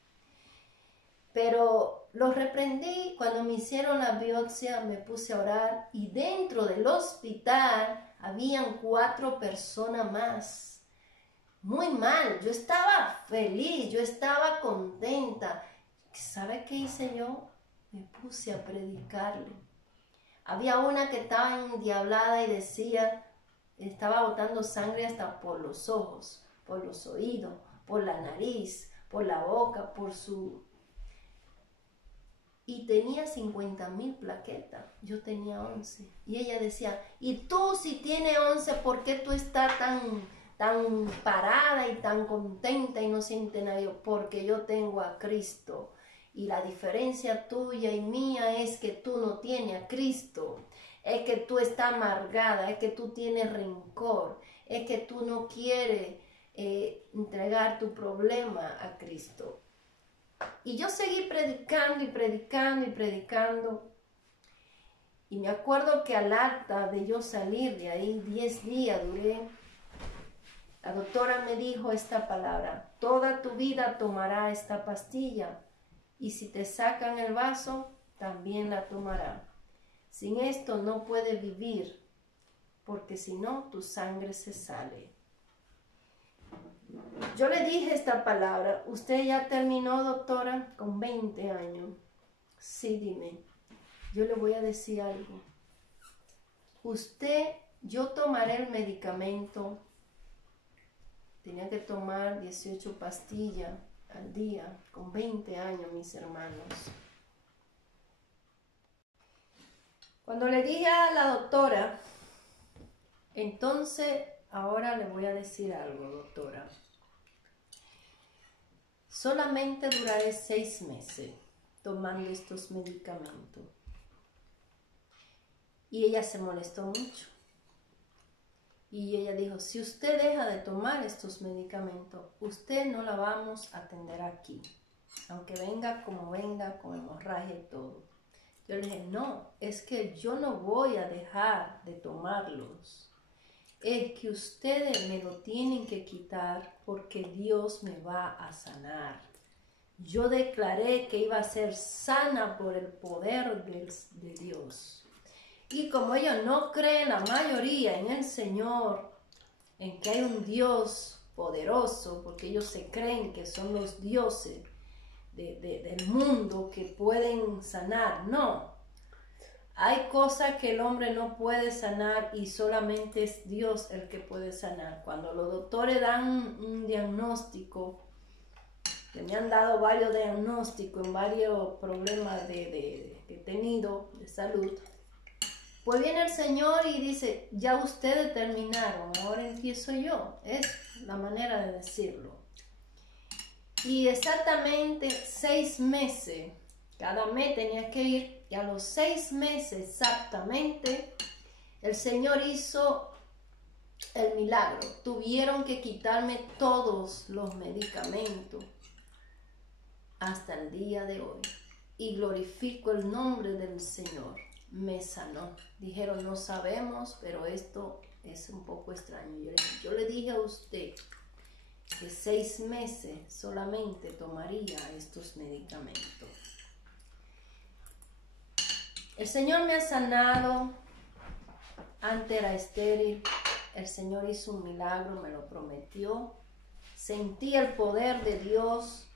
Pero lo reprendí. Cuando me hicieron la biopsia me puse a orar y dentro del hospital habían 4 personas más. Muy mal, yo estaba feliz, yo estaba contenta. ¿Sabe qué hice yo? Me puse a predicarle. Había una que estaba endiablada y decía, estaba botando sangre hasta por los ojos, por los oídos, por la nariz, por la boca, por su... Y tenía 50,000 plaquetas, yo tenía 11. Y ella decía, y tú si tienes 11, ¿por qué tú estás tan parada y tan contenta y no sientes nada? Porque yo tengo a Cristo. Y la diferencia tuya y mía es que tú no tienes a Cristo. Es que tú estás amargada, es que tú tienes rencor, es que tú no quieres entregar tu problema a Cristo. Y yo seguí predicando y predicando y predicando. Y me acuerdo que al acta de yo salir de ahí, 10 días duré, la doctora me dijo esta palabra, toda tu vida tomará esta pastilla y si te sacan el vaso, también la tomará. Sin esto no puedes vivir, porque si no, tu sangre se sale. Yo le dije esta palabra, ¿usted ya terminó, doctora? Con 20 años. Sí, dime. Yo le voy a decir algo. Yo tomaré el medicamento. Tenía que tomar 18 pastillas al día, con 20 años, mis hermanos. Cuando le dije a la doctora, entonces, ahora le voy a decir algo, doctora. Solamente duraré 6 meses tomando estos medicamentos. Y ella se molestó mucho. Y ella dijo, si usted deja de tomar estos medicamentos, usted no la vamos a atender aquí. Aunque venga, con hemorragia y todo. Yo le dije, no, es que yo no voy a dejar de tomarlos. Es que ustedes me lo tienen que quitar porque Dios me va a sanar. Yo declaré que iba a ser sana por el poder de Dios. Y como ellos no creen, la mayoría, en el Señor, en que hay un Dios poderoso, porque ellos se creen que son los dioses del mundo que pueden sanar. No. Hay cosas que el hombre no puede sanar y solamente es Dios el que puede sanar. Cuando los doctores dan un diagnóstico, que me han dado varios diagnósticos en varios problemas que he tenido de salud, pues viene el Señor y dice, ya ustedes terminaron, ahora empiezo yo. Es la manera de decirlo. Y exactamente 6 meses, cada mes tenía que ir, y a los 6 meses exactamente, el Señor hizo el milagro. Tuvieron que quitarme todos los medicamentos hasta el día de hoy. Y glorifico el nombre del Señor. Me sanó. Dijeron, no sabemos, pero esto es un poco extraño. Yo le dije a usted que 6 meses solamente tomaría estos medicamentos. El Señor me ha sanado. Antes era estéril. El Señor hizo un milagro, me lo prometió. sentí el poder de Dios,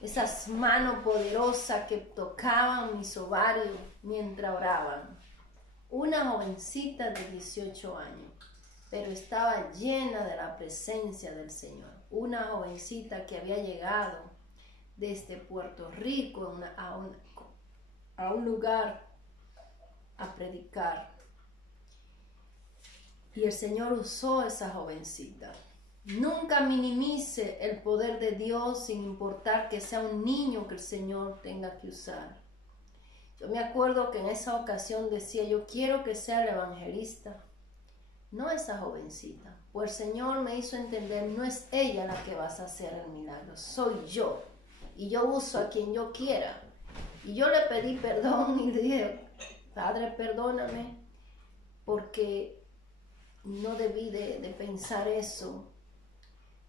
esas manos poderosas que tocaban mis ovarios mientras oraban. Una jovencita de 18 años, pero estaba llena de la presencia del Señor. Una jovencita que había llegado desde Puerto Rico a un lugar a predicar. Y el Señor usó a esa jovencita. Nunca minimice el poder de Dios sin importar que sea un niño que el Señor tenga que usar. Yo me acuerdo que en esa ocasión decía, yo quiero que sea el evangelista, no esa jovencita. Pues el Señor me hizo entender, no es ella la que vas a hacer el milagro, soy yo. Y yo uso a quien yo quiera. Y yo le pedí perdón y le dije, Padre, perdóname, porque no debí de pensar eso.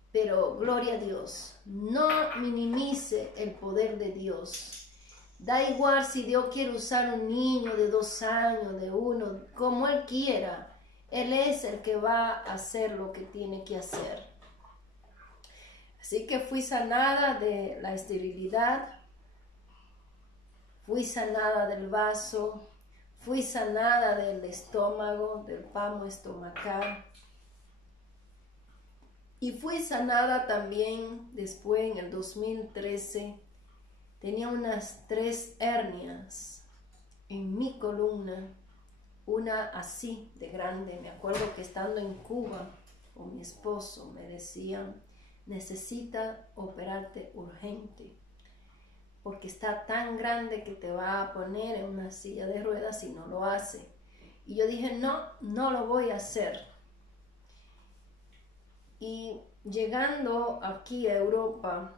Pero gloria a Dios, no minimice el poder de Dios. Da igual si Dios quiere usar un niño de 2 años, de 1, como Él quiera. Él es el que va a hacer lo que tiene que hacer. Así que fui sanada de la esterilidad, fui sanada del vaso, fui sanada del estómago, del pamo estomacal. Y fui sanada también después en el 2013. Tenía unas 3 hernias en mi columna, una así de grande. Me acuerdo que estando en Cuba con mi esposo me decían, necesita operarte urgente, porque está tan grande que te va a poner en una silla de ruedas si no lo hace. Y yo dije, no lo voy a hacer. Y llegando aquí a Europa,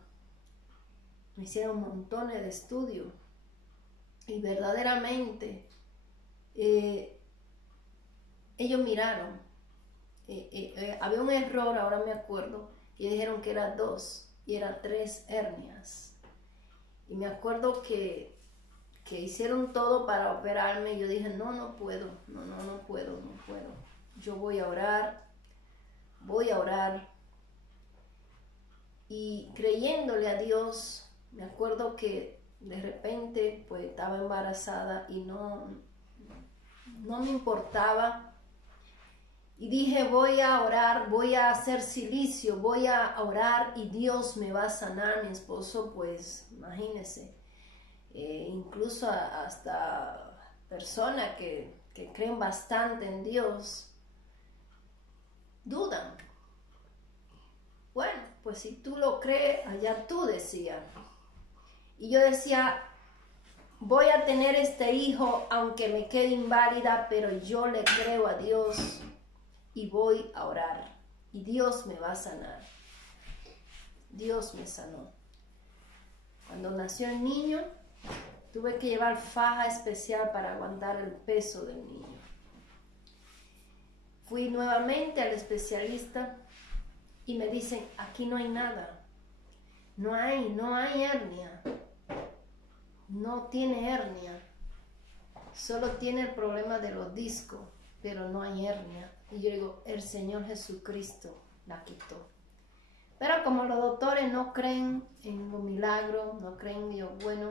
me hicieron montones de estudios y verdaderamente ellos miraron, había un error, ahora me acuerdo, y dijeron que era 2 y eran 3 hernias. Y me acuerdo que hicieron todo para operarme y yo dije, no puedo. Yo voy a orar. Y creyéndole a Dios, me acuerdo que de repente pues estaba embarazada y no me importaba. Y dije, voy a orar, voy a hacer silicio, voy a orar y Dios me va a sanar. Mi esposo, pues, imagínense, incluso hasta personas que creen bastante en Dios, dudan. Bueno, pues si tú lo crees, allá tú, decía. Y yo decía, voy a tener este hijo aunque me quede inválida, pero yo le creo a Dios y voy a orar. Y Dios me va a sanar. Dios me sanó. Cuando nació el niño, tuve que llevar faja especial para aguantar el peso del niño. Fui nuevamente al especialista y me dicen, aquí no hay nada. No hay hernia. No tiene hernia. Solo tiene el problema de los discos, pero no hay hernia. Y yo digo, el Señor Jesucristo la quitó. Pero como los doctores no creen en los milagros, no creen, yo, bueno,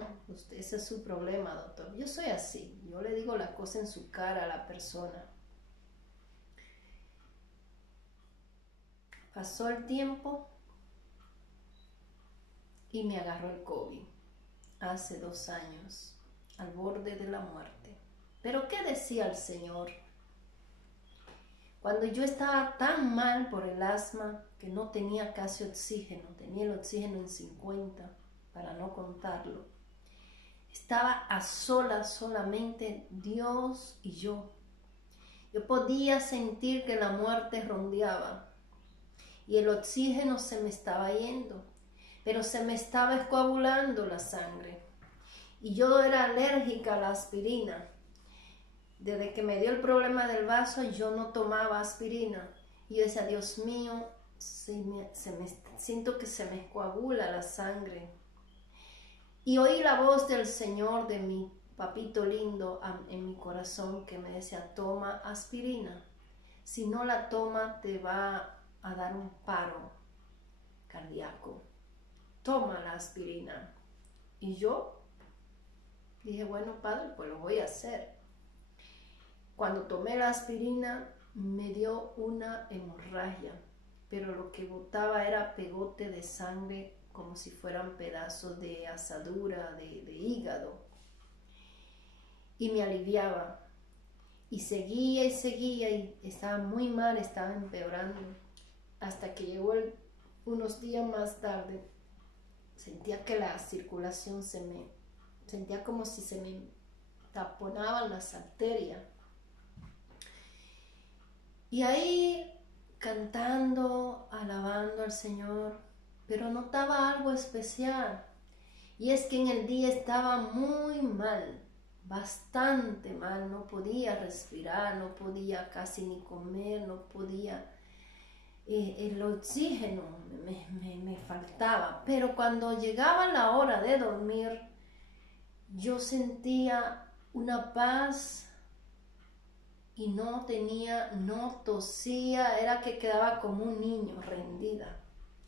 ese es su problema, doctor. Yo soy así, yo le digo la cosa en su cara a la persona. Pasó el tiempo y me agarró el COVID hace 2 años, al borde de la muerte. Pero ¿qué decía el Señor? Cuando yo estaba tan mal por el asma que no tenía casi oxígeno, tenía el oxígeno en 50, para no contarlo. Estaba a solas, solamente Dios y yo. Yo podía sentir que la muerte rondeaba y el oxígeno se me estaba yendo, pero se me estaba coagulando la sangre. Y yo era alérgica a la aspirina. Desde que me dio el problema del vaso, yo no tomaba aspirina. Y yo decía, Dios mío, siento que se me coagula la sangre. Y oí la voz del Señor, de mi papito lindo, en mi corazón, que me decía, toma aspirina. Si no la toma, te va a dar un paro. cardíaco. Toma la aspirina. Y yo dije, bueno, padre, pues lo voy a hacer. Cuando tomé la aspirina, me dio una hemorragia, pero lo que botaba era pegote de sangre, como si fueran pedazos de asadura, de hígado. Y me aliviaba. Y seguía y estaba muy mal, estaba empeorando. Hasta que llegó unos días más tarde, sentía que la circulación sentía como si se me taponaban las arterias. Y ahí cantando, alabando al Señor, pero notaba algo especial. Y es que en el día estaba muy mal, bastante mal, no podía respirar, no podía casi ni comer, no podía, el oxígeno me faltaba. Pero cuando llegaba la hora de dormir, yo sentía una paz y no tosía, era que quedaba como un niño rendida.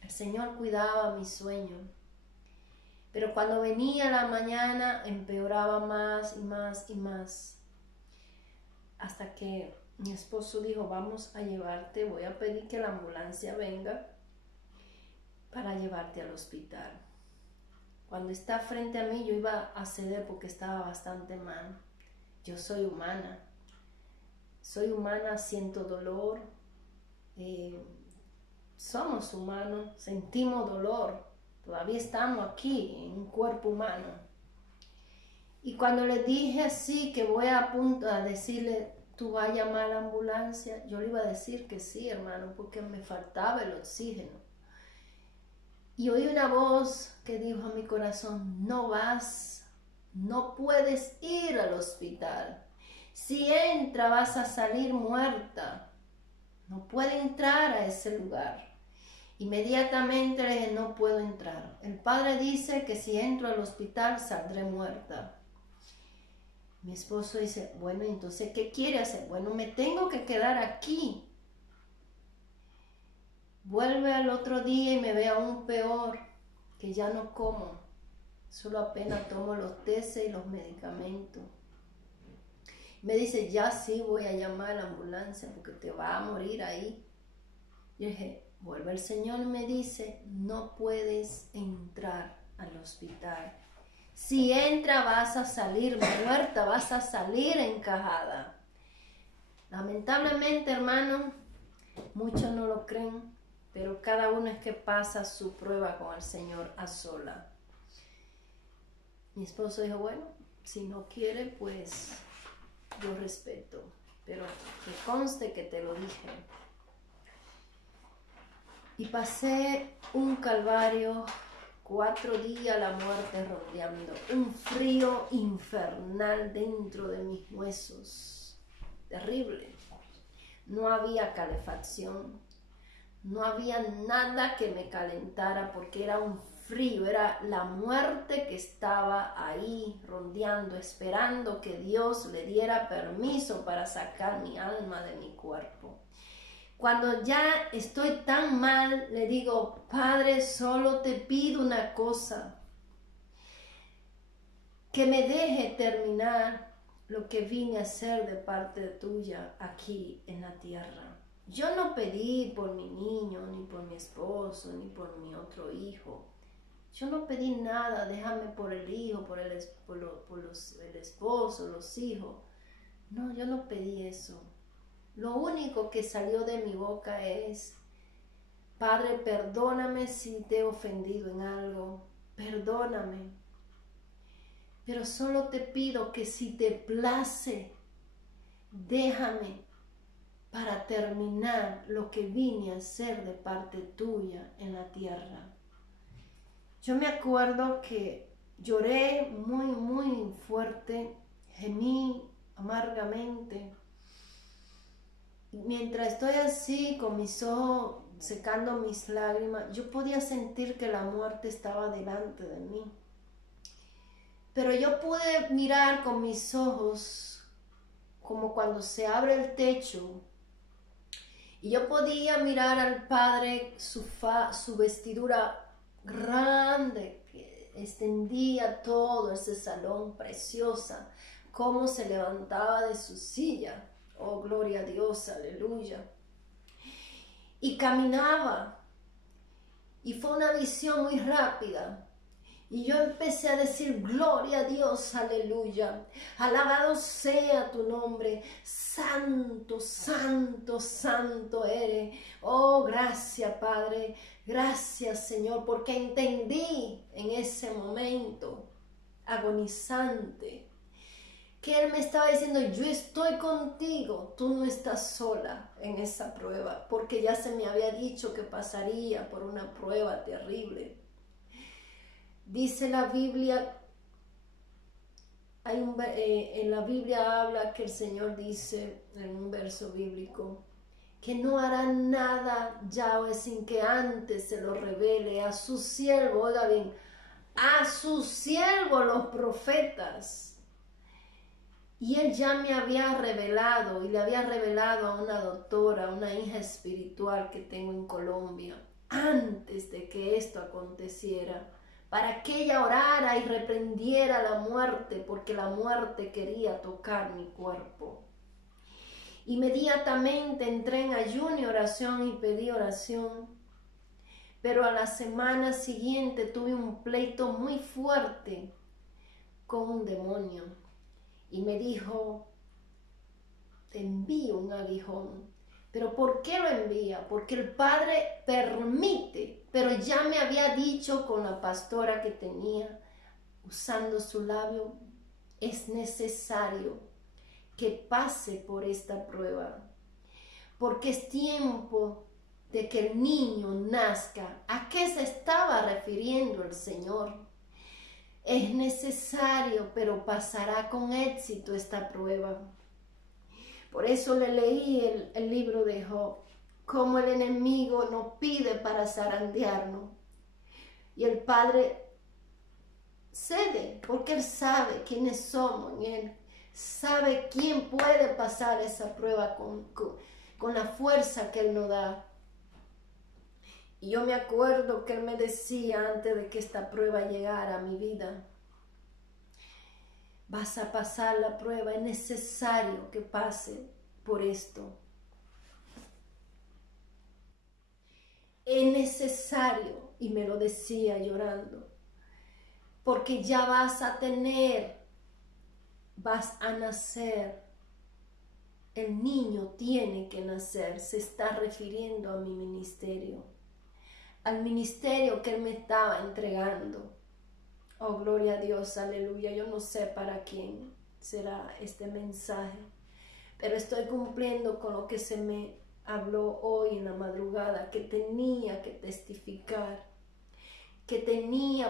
El Señor cuidaba mi sueño. Pero cuando venía la mañana empeoraba más y más y más. Hasta que mi esposo dijo, vamos a llevarte, voy a pedir que la ambulancia venga para llevarte al hospital. Cuando está frente a mí yo iba a ceder porque estaba bastante mal. Yo soy humana, siento dolor, somos humanos, sentimos dolor, todavía estamos aquí en un cuerpo humano. Y cuando le dije así que voy a punto a decirle, tú vas a llamar a la ambulancia, yo le iba a decir que sí, hermano, porque me faltaba el oxígeno. Y oí una voz que dijo a mi corazón, no vas, no puedes ir al hospital. Si entra vas a salir muerta. No puede entrar a ese lugar. Inmediatamente le dije, no puedo entrar. El padre dice que si entro al hospital saldré muerta. Mi esposo dice, bueno, entonces, ¿qué quiere hacer? Bueno, me tengo que quedar aquí. Vuelve al otro día y me ve aún peor, que ya no como. Solo apenas tomo los teces y los medicamentos. Me dice, ya sí voy a llamar a la ambulancia porque te va a morir ahí. Yo dije, vuelve el Señor y me dice, no puedes entrar al hospital. Si entra vas a salir muerta, vas a salir encajada. Lamentablemente, hermano, muchos no lo creen, pero cada uno es que pasa su prueba con el Señor a sola. Mi esposo dijo, bueno, si no quiere, pues yo respeto, pero que conste que te lo dije. Y pasé un calvario, 4 días la muerte rodeando, un frío infernal dentro de mis huesos, terrible. No había calefacción, no había nada que me calentara porque era un frío, era la muerte que estaba ahí rondeando, esperando que Dios le diera permiso para sacar mi alma de mi cuerpo. Cuando ya estoy tan mal, le digo, Padre, solo te pido una cosa, que me deje terminar lo que vine a hacer de parte tuya aquí en la tierra. Yo no pedí por mi niño, ni por mi esposo, ni por mi otro hijo. Yo no pedí nada, déjame por el hijo, por el esposo, los hijos. No, yo no pedí eso. Lo único que salió de mi boca es, Padre, perdóname si te he ofendido en algo, perdóname. Pero solo te pido que si te place, déjame para terminar lo que vine a hacer de parte tuya en la tierra. Yo me acuerdo que lloré muy, muy fuerte, gemí amargamente. Mientras estoy así, con mis ojos secando mis lágrimas, yo podía sentir que la muerte estaba delante de mí. Pero yo pude mirar con mis ojos como cuando se abre el techo Y yo podía mirar al Padre, su vestidura grande que extendía todo ese salón, preciosa, cómo se levantaba de su silla. Oh, gloria a Dios, aleluya. Y caminaba. Y fue una visión muy rápida. Y yo empecé a decir, gloria a Dios, aleluya. Alabado sea tu nombre. Santo, santo, santo eres. Oh, gracias, Padre. Gracias, Señor, porque entendí en ese momento agonizante que Él me estaba diciendo, yo estoy contigo, tú no estás sola en esa prueba, porque ya se me había dicho que pasaría por una prueba terrible. Dice la Biblia, en la Biblia habla que el Señor dice en un verso bíblico, que no hará nada Yahweh sin que antes se lo revele a su siervo, oiga bien, a sus siervos los profetas. Y Él ya me había revelado, y le había revelado a una doctora, una hija espiritual que tengo en Colombia, antes de que esto aconteciera, para que ella orara y reprendiera la muerte, porque la muerte quería tocar mi cuerpo. Inmediatamente entré en ayuno y oración y pedí oración, pero a la semana siguiente tuve un pleito muy fuerte con un demonio y me dijo, te envío un aguijón. ¿Pero por qué lo envía? Porque el Padre permite, pero ya me había dicho con la pastora que tenía, usando su labio, es necesario que pase por esta prueba, porque es tiempo de que el niño nazca. ¿A qué se estaba refiriendo el Señor? Es necesario, pero pasará con éxito esta prueba. Por eso le leí el libro de Job, cómo el enemigo nos pide para zarandearnos. Y el Padre cede, porque Él sabe quiénes somos en Él. Sabe quién puede pasar esa prueba con la fuerza que Él nos da. Y yo me acuerdo que Él me decía antes de que esta prueba llegara a mi vida, vas a pasar la prueba, es necesario que pase por esto. Es necesario, y me lo decía llorando, porque ya vas a nacer. El niño tiene que nacer, se está refiriendo a mi ministerio, al ministerio que Él me estaba entregando. Oh, gloria a Dios, aleluya. Yo no sé para quién será este mensaje, pero estoy cumpliendo con lo que se me habló hoy en la madrugada, que tenía que testificar,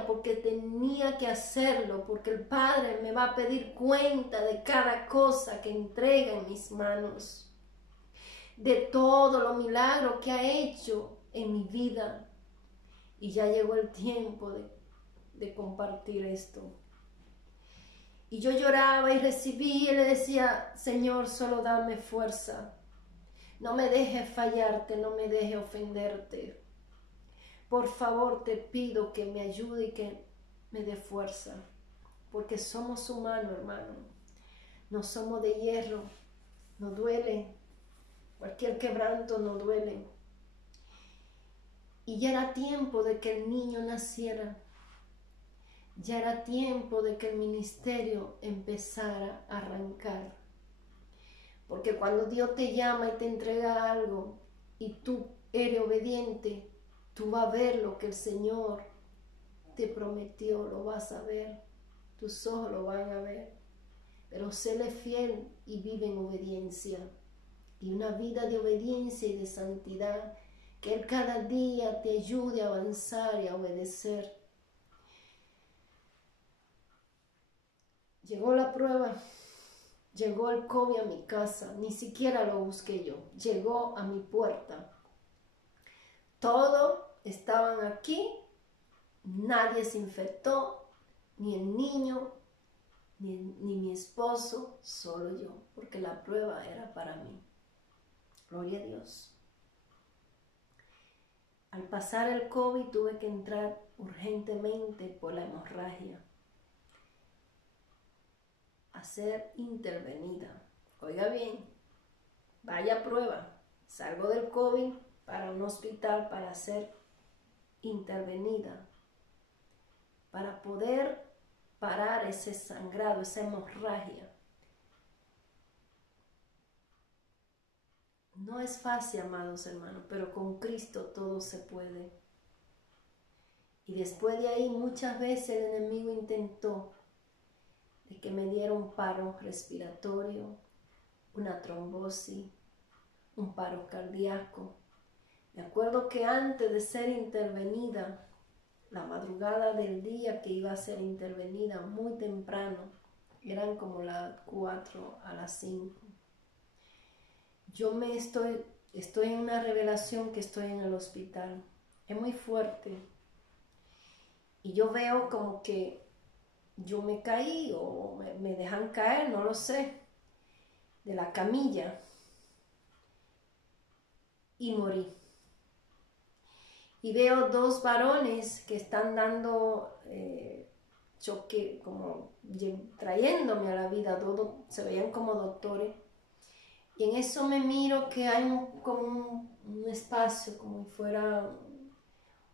porque tenía que hacerlo, porque el Padre me va a pedir cuenta de cada cosa que entrega en mis manos, de todo lo milagro que ha hecho en mi vida. Y ya llegó el tiempo de compartir esto. Y yo lloraba y recibí y le decía, Señor, solo dame fuerza. No me dejes fallarte, no me dejes ofenderte. Por favor, te pido que me ayude y que me dé fuerza. Porque somos humanos, hermano. No somos de hierro. Nos duele. Cualquier quebranto nos duele. Y ya era tiempo de que el niño naciera. Ya era tiempo de que el ministerio empezara a arrancar. Porque cuando Dios te llama y te entrega algo y tú eres obediente, tú vas a ver lo que el Señor te prometió, lo vas a ver. Tus ojos lo van a ver. Pero séle fiel y vive en obediencia. Y una vida de obediencia y de santidad, que Él cada día te ayude a avanzar y a obedecer. Llegó la prueba, llegó el COVID a mi casa, ni siquiera lo busqué yo, llegó a mi puerta. Todos estaban aquí, nadie se infectó, ni el niño, ni mi esposo, solo yo, porque la prueba era para mí. Gloria a Dios. Al pasar el COVID tuve que entrar urgentemente por la hemorragia a ser intervenida. Oiga bien, vaya prueba. Salgo del COVID para un hospital para ser intervenida, para poder parar ese sangrado, esa hemorragia. No es fácil, amados hermanos, pero con Cristo todo se puede. Y después de ahí muchas veces el enemigo intentó de que me diera un paro respiratorio, una trombosis, un paro cardíaco. Me acuerdo que antes de ser intervenida, la madrugada del día que iba a ser intervenida muy temprano, eran como las 4 a las 5. Yo estoy en una revelación que estoy en el hospital. Es muy fuerte. Y yo veo como que yo me caí o me dejan caer, no lo sé, de la camilla. Y morí. Y veo dos varones que están dando choque, como trayéndome a la vida, se veían como doctores. Y en eso me miro que hay como un espacio, como si fuera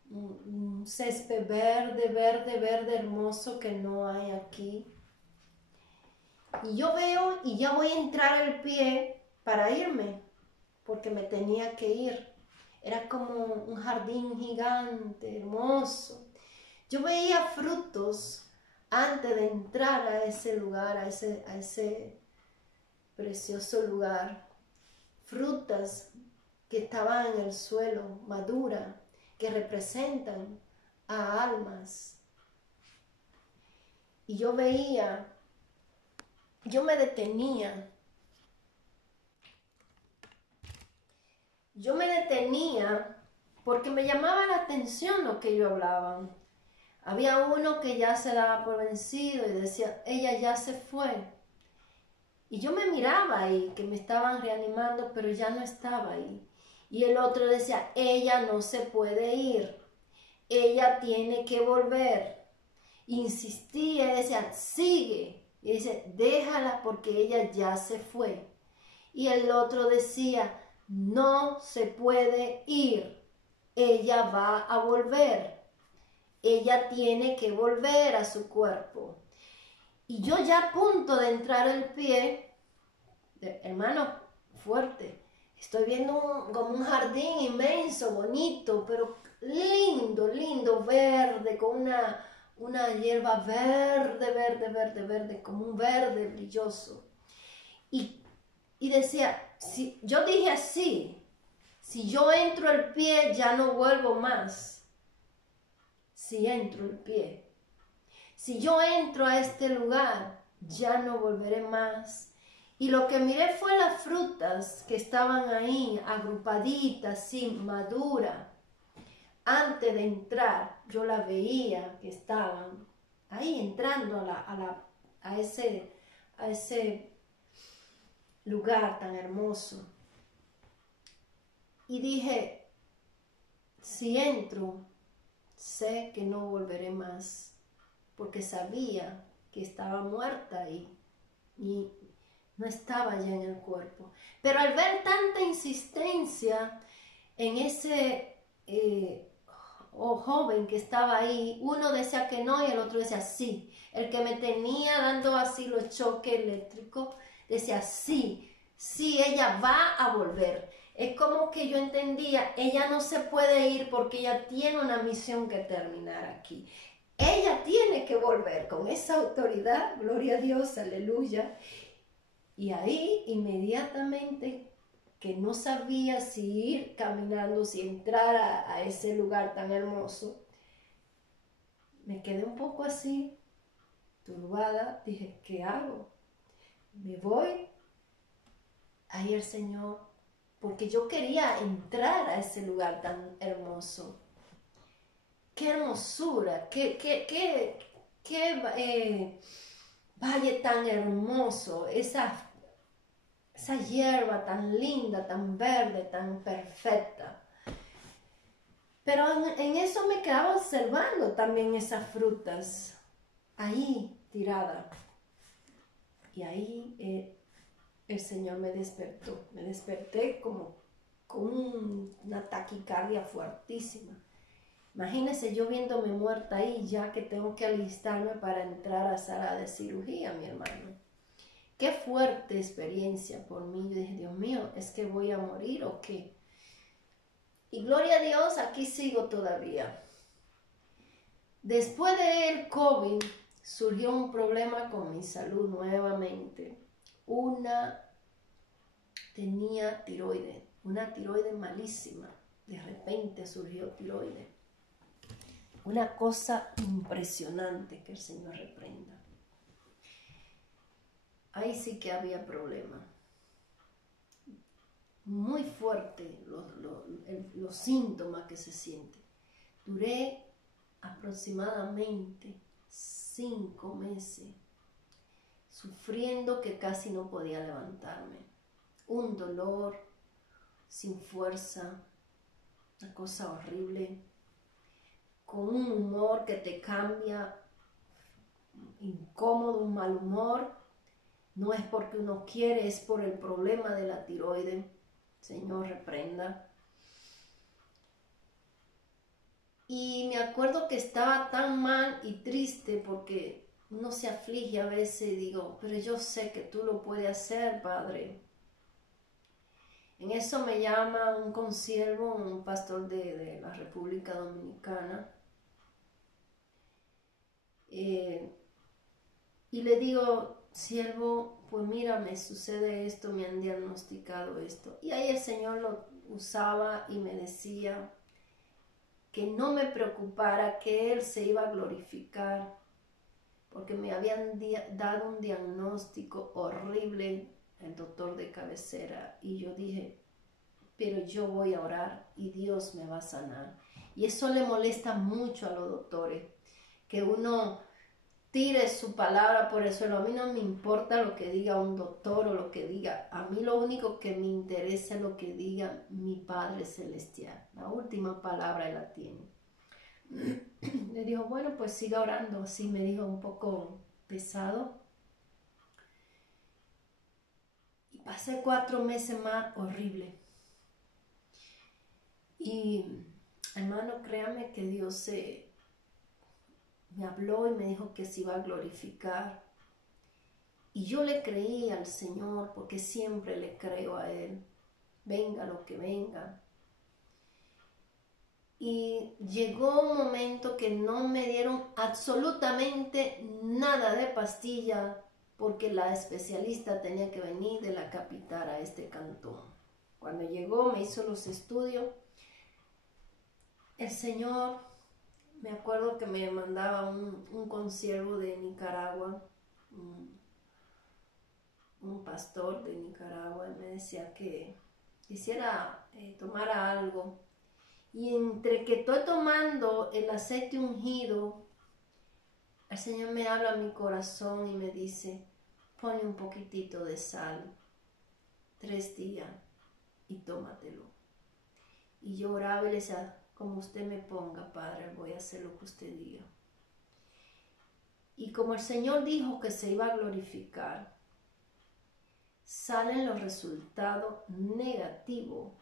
un césped verde, verde, verde, hermoso que no hay aquí. Y yo veo y ya voy a entrar el pie para irme, porque me tenía que ir. Era como un jardín gigante, hermoso. Yo veía frutos antes de entrar a ese lugar, a ese precioso lugar. Frutas que estaban en el suelo, maduras, que representan a almas. Y yo veía, yo me detenía. Yo me detenía porque me llamaba la atención lo que ellos hablaban. Había uno que ya se daba por vencido y decía, ella ya se fue. Y yo me miraba ahí, que me estaban reanimando, pero ya no estaba ahí. Y el otro decía, ella no se puede ir, ella tiene que volver. Insistía y decía, sigue. Y dice, déjala porque ella ya se fue. Y el otro decía, no se puede ir, ella va a volver, ella tiene que volver a su cuerpo. Y yo ya a punto de entrar el pie, hermano, fuerte, estoy viendo como un jardín inmenso, bonito, pero lindo, lindo, verde, con una hierba verde, verde, verde, verde, como un verde brilloso. Y decía, yo dije así, si yo entro el pie ya no vuelvo más. Si entro el pie. Si yo entro a este lugar, ya no volveré más. Y lo que miré fue las frutas que estaban ahí, agrupaditas, así, maduras. Antes de entrar, yo las veía que estaban ahí entrando a ese lugar tan hermoso. Y dije, si entro, sé que no volveré más, porque sabía que estaba muerta ahí y no estaba ya en el cuerpo. Pero al ver tanta insistencia en ese joven que estaba ahí, uno decía que no y el otro decía sí. El que me tenía dando así los choques eléctricos decía sí, sí, ella va a volver. Es como que yo entendía, ella no se puede ir porque ella tiene una misión que terminar aquí. Ella tiene que volver con esa autoridad, gloria a Dios, aleluya. Y ahí inmediatamente, que no sabía si ir caminando, si entrar a ese lugar tan hermoso, me quedé un poco así, turbada. Dije, ¿qué hago? ¿Me voy? Ahí el Señor, porque yo quería entrar a ese lugar tan hermoso. ¡Qué hermosura! ¡Qué valle tan hermoso! Esa hierba tan linda, tan verde, tan perfecta. Pero en eso me quedaba observando también esas frutas ahí tiradas. Y ahí el Señor me despertó. Me desperté como con una taquicardia fuertísima. Imagínense yo viéndome muerta ahí, ya que tengo que alistarme para entrar a sala de cirugía, mi hermano. Qué fuerte experiencia por mí. Yo dije, Dios mío, ¿es que voy a morir o qué? Y gloria a Dios, aquí sigo todavía. Después del COVID, surgió un problema con mi salud nuevamente. Tenía tiroides, una tiroides malísima. De repente surgió tiroides. Una cosa impresionante, que el Señor reprenda. Ahí sí que había problema. Muy fuerte los síntomas que se sienten. Duré aproximadamente 5 meses sufriendo que casi no podía levantarme. Un dolor sin fuerza, una cosa horrible, con un humor que te cambia, incómodo, un mal humor. No es porque uno quiere, es por el problema de la tiroides. Señor, reprenda. Y me acuerdo que estaba tan mal y triste porque uno se aflige a veces y digo, pero yo sé que tú lo puedes hacer, Padre. En eso me llama un consiervo, un pastor de la República Dominicana. Y le digo, siervo, pues mira, me sucede esto, me han diagnosticado esto. Y ahí el Señor lo usaba y me decía que no me preocupara, que Él se iba a glorificar, porque me habían dado un diagnóstico horrible el doctor de cabecera. Y yo dije, pero yo voy a orar y Dios me va a sanar. Y eso le molesta mucho a los doctores, que uno tire su palabra por el suelo. A mí no me importa lo que diga un doctor o lo que diga. A mí lo único que me interesa es lo que diga mi Padre Celestial. La última palabra Él la tiene. Le dijo, bueno, pues siga orando. Así me dijo, un poco pesado. Y pasé 4 meses más horrible. Y hermano, créame que Dios me habló y me dijo que se iba a glorificar. Y yo le creí al Señor, porque siempre le creo a Él, venga lo que venga. Y llegó un momento que no me dieron absolutamente nada de pastilla, porque la especialista tenía que venir de la capital a este cantón. Cuando llegó, me hizo los estudios. El Señor, me acuerdo que me mandaba un consiervo de Nicaragua, un pastor de Nicaragua, y me decía que quisiera tomar algo. Y entre que estoy tomando el aceite ungido, el Señor me habla a mi corazón y me dice, ponle un poquitito de sal, 3 días, y tómatelo. Y yo oraba y le decía, como usted me ponga, Padre, voy a hacer lo que usted diga. Y como el Señor dijo que se iba a glorificar, salen los resultados negativos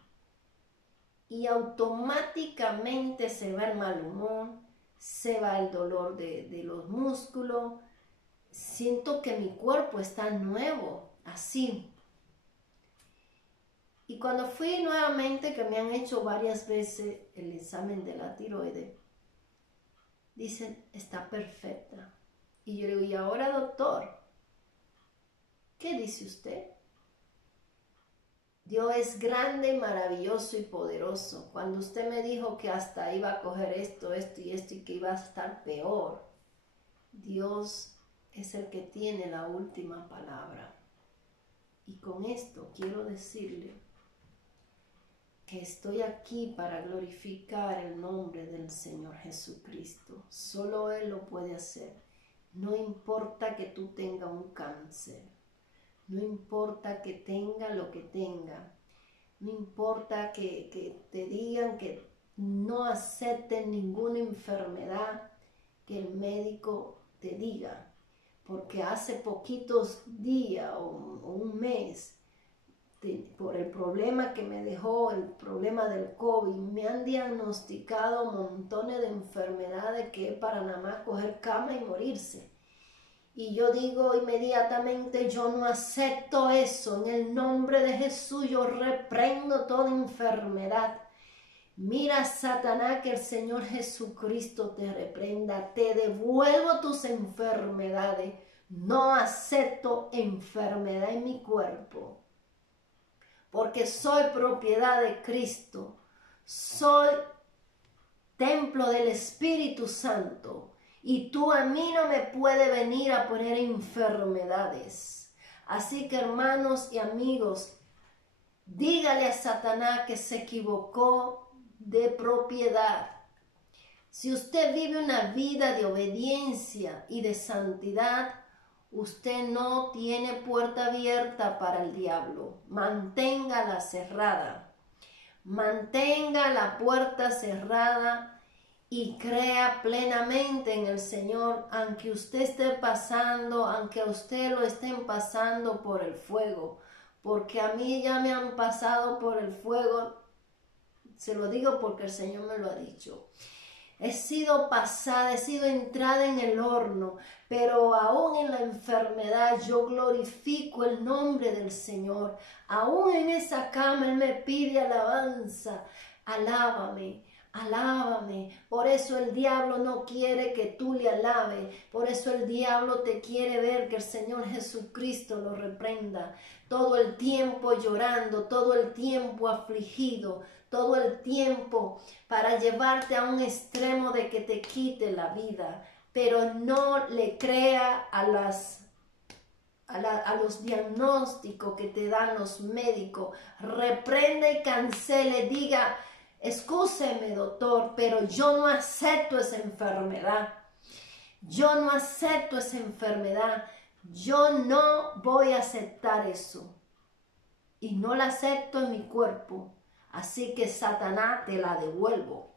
y automáticamente se va el mal humor, se va el dolor de los músculos. Siento que mi cuerpo está nuevo, así. Y cuando fui nuevamente, que me han hecho varias veces el examen de la tiroides, dicen, está perfecta. Y yo le digo, ¿y ahora, doctor? ¿Qué dice usted? Dios es grande, maravilloso y poderoso. Cuando usted me dijo que hasta iba a coger esto y esto y que iba a estar peor, Dios es el que tiene la última palabra. Y con esto quiero decirle que estoy aquí para glorificar el nombre del Señor Jesucristo. Solo Él lo puede hacer. No importa que tú tengas un cáncer. No importa que tenga lo que tenga. No importa que te digan que no aceptes ninguna enfermedad que el médico te diga, porque hace poquitos días o un mes, por el problema que me dejó, el problema del COVID, me han diagnosticado montones de enfermedades que es para nada más coger cama y morirse. Y yo digo inmediatamente, yo no acepto eso. En el nombre de Jesús yo reprendo toda enfermedad. Mira, Satanás, que el Señor Jesucristo te reprenda. Te devuelvo tus enfermedades. No acepto enfermedad en mi cuerpo, porque soy propiedad de Cristo. Soy templo del Espíritu Santo. Y tú a mí no me puedes venir a poner enfermedades. Así que, hermanos y amigos, dígale a Satanás que se equivocó de propiedad. Si usted vive una vida de obediencia y de santidad, usted no tiene puerta abierta para el diablo. Manténgala cerrada. Mantenga la puerta cerrada y crea plenamente en el Señor, aunque usted esté pasando, aunque a usted lo estén pasando por el fuego. Porque a mí ya me han pasado por el fuego. Se lo digo porque el Señor me lo ha dicho. He sido pasada, he sido entrada en el horno, pero aún en la enfermedad yo glorifico el nombre del Señor. Aún en esa cama Él me pide alabanza. Alábame, alábame. Por eso el diablo no quiere que tú le alabes. Por eso el diablo te quiere ver que el Señor Jesucristo lo reprenda. Todo el tiempo llorando, todo el tiempo afligido, todo el tiempo para llevarte a un extremo de que te quite la vida. Pero no le crea a los diagnósticos que te dan los médicos. Reprende y cancele, diga, excúseme doctor, pero yo no acepto esa enfermedad. Yo no acepto esa enfermedad. Yo no voy a aceptar eso. Y no la acepto en mi cuerpo. Así que Satanás, te la devuelvo.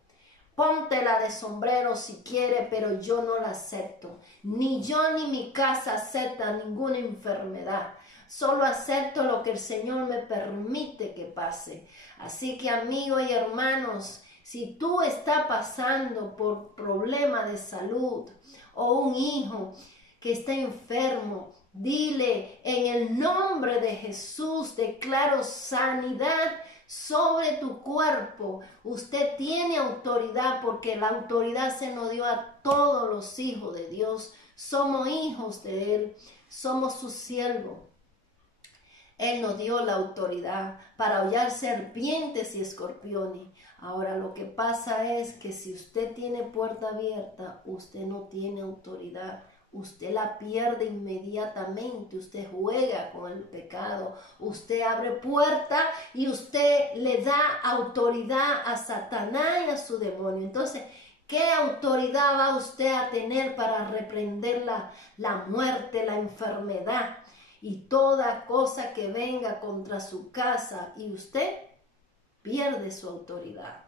Póntela de sombrero si quiere, pero yo no la acepto. Ni yo ni mi casa aceptan ninguna enfermedad. Solo acepto lo que el Señor me permite que pase. Así que, amigos y hermanos, si tú estás pasando por problemas de salud o un hijo que está enfermo, dile, en el nombre de Jesús declaro sanidad sobre tu cuerpo. Usted tiene autoridad, porque la autoridad se nos dio a todos los hijos de Dios. Somos hijos de Él, somos sus siervos. Él nos dio la autoridad para hollar serpientes y escorpiones. Ahora lo que pasa es que si usted tiene puerta abierta, usted no tiene autoridad. Usted la pierde inmediatamente, usted juega con el pecado, usted abre puerta y usted le da autoridad a Satanás y a su demonio. Entonces, ¿qué autoridad va usted a tener para reprender la muerte, la enfermedad y toda cosa que venga contra su casa? Y usted pierde su autoridad.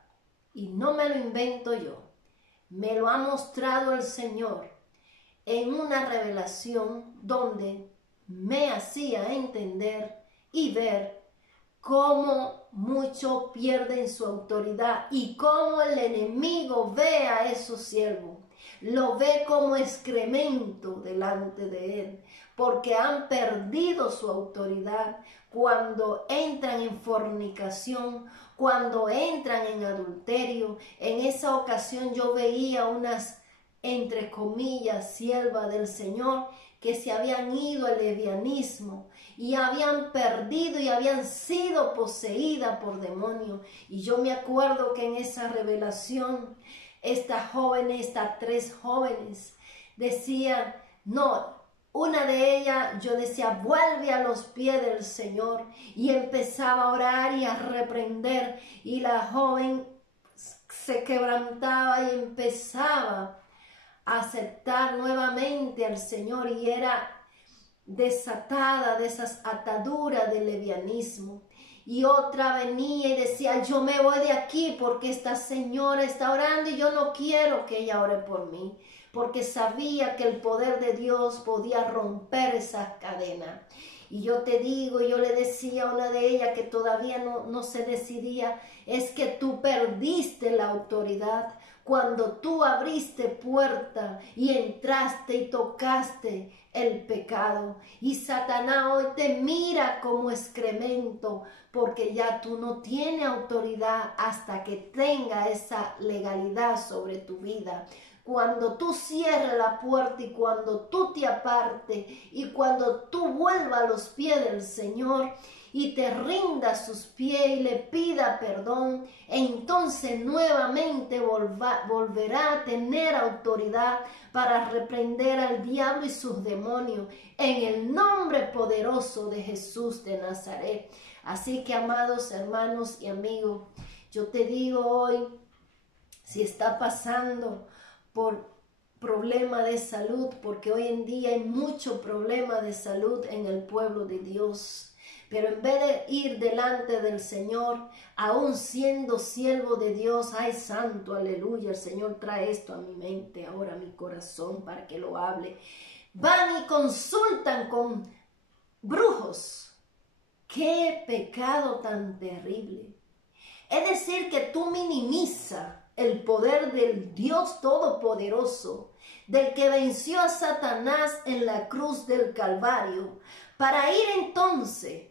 Y no me lo invento yo, me lo ha mostrado el Señor en una revelación donde me hacía entender y ver cómo muchos pierden su autoridad y cómo el enemigo ve a esos siervos. Lo ve como excremento delante de él, porque han perdido su autoridad cuando entran en fornicación, cuando entran en adulterio. En esa ocasión yo veía unas, entre comillas, siervas del Señor que se habían ido al lesbianismo y habían perdido y habían sido poseídas por demonios. Y yo me acuerdo que en esa revelación estas jóvenes, estas 3 jóvenes decían, no, una de ellas, yo decía, vuelve a los pies del Señor, y empezaba a orar y a reprender, y la joven se quebrantaba y empezaba a aceptar nuevamente al Señor, y era desatada de esas ataduras del lesbianismo. y otra venía y decía, yo me voy de aquí porque esta señora está orando y yo no quiero que ella ore por mí, porque sabía que el poder de Dios podía romper esas cadenas. Y yo te digo, yo le decía a una de ellas que todavía no se decidía, es que tú perdiste la autoridad cuando tú abriste puerta y entraste y tocaste el pecado. Y Satanás hoy te mira como excremento, porque ya tú no tienes autoridad hasta que tenga esa legalidad sobre tu vida. Cuando tú cierres la puerta y cuando tú te apartes y cuando tú vuelvas a los pies del Señor y te rinda a sus pies y le pida perdón, entonces nuevamente volverá a tener autoridad para reprender al diablo y sus demonios en el nombre poderoso de Jesús de Nazaret. Así que, amados hermanos y amigos, yo te digo hoy, si está pasando por problema de salud, porque hoy en día hay mucho problema de salud en el pueblo de Dios, pero en vez de ir delante del Señor, aún siendo siervo de Dios, ay santo, aleluya, el Señor trae esto a mi mente, ahora a mi corazón, para que lo hable, van y consultan con brujos. ¡Qué pecado tan terrible! Es decir, que tú minimizas el poder del Dios Todopoderoso, del que venció a Satanás en la cruz del Calvario, para ir entonces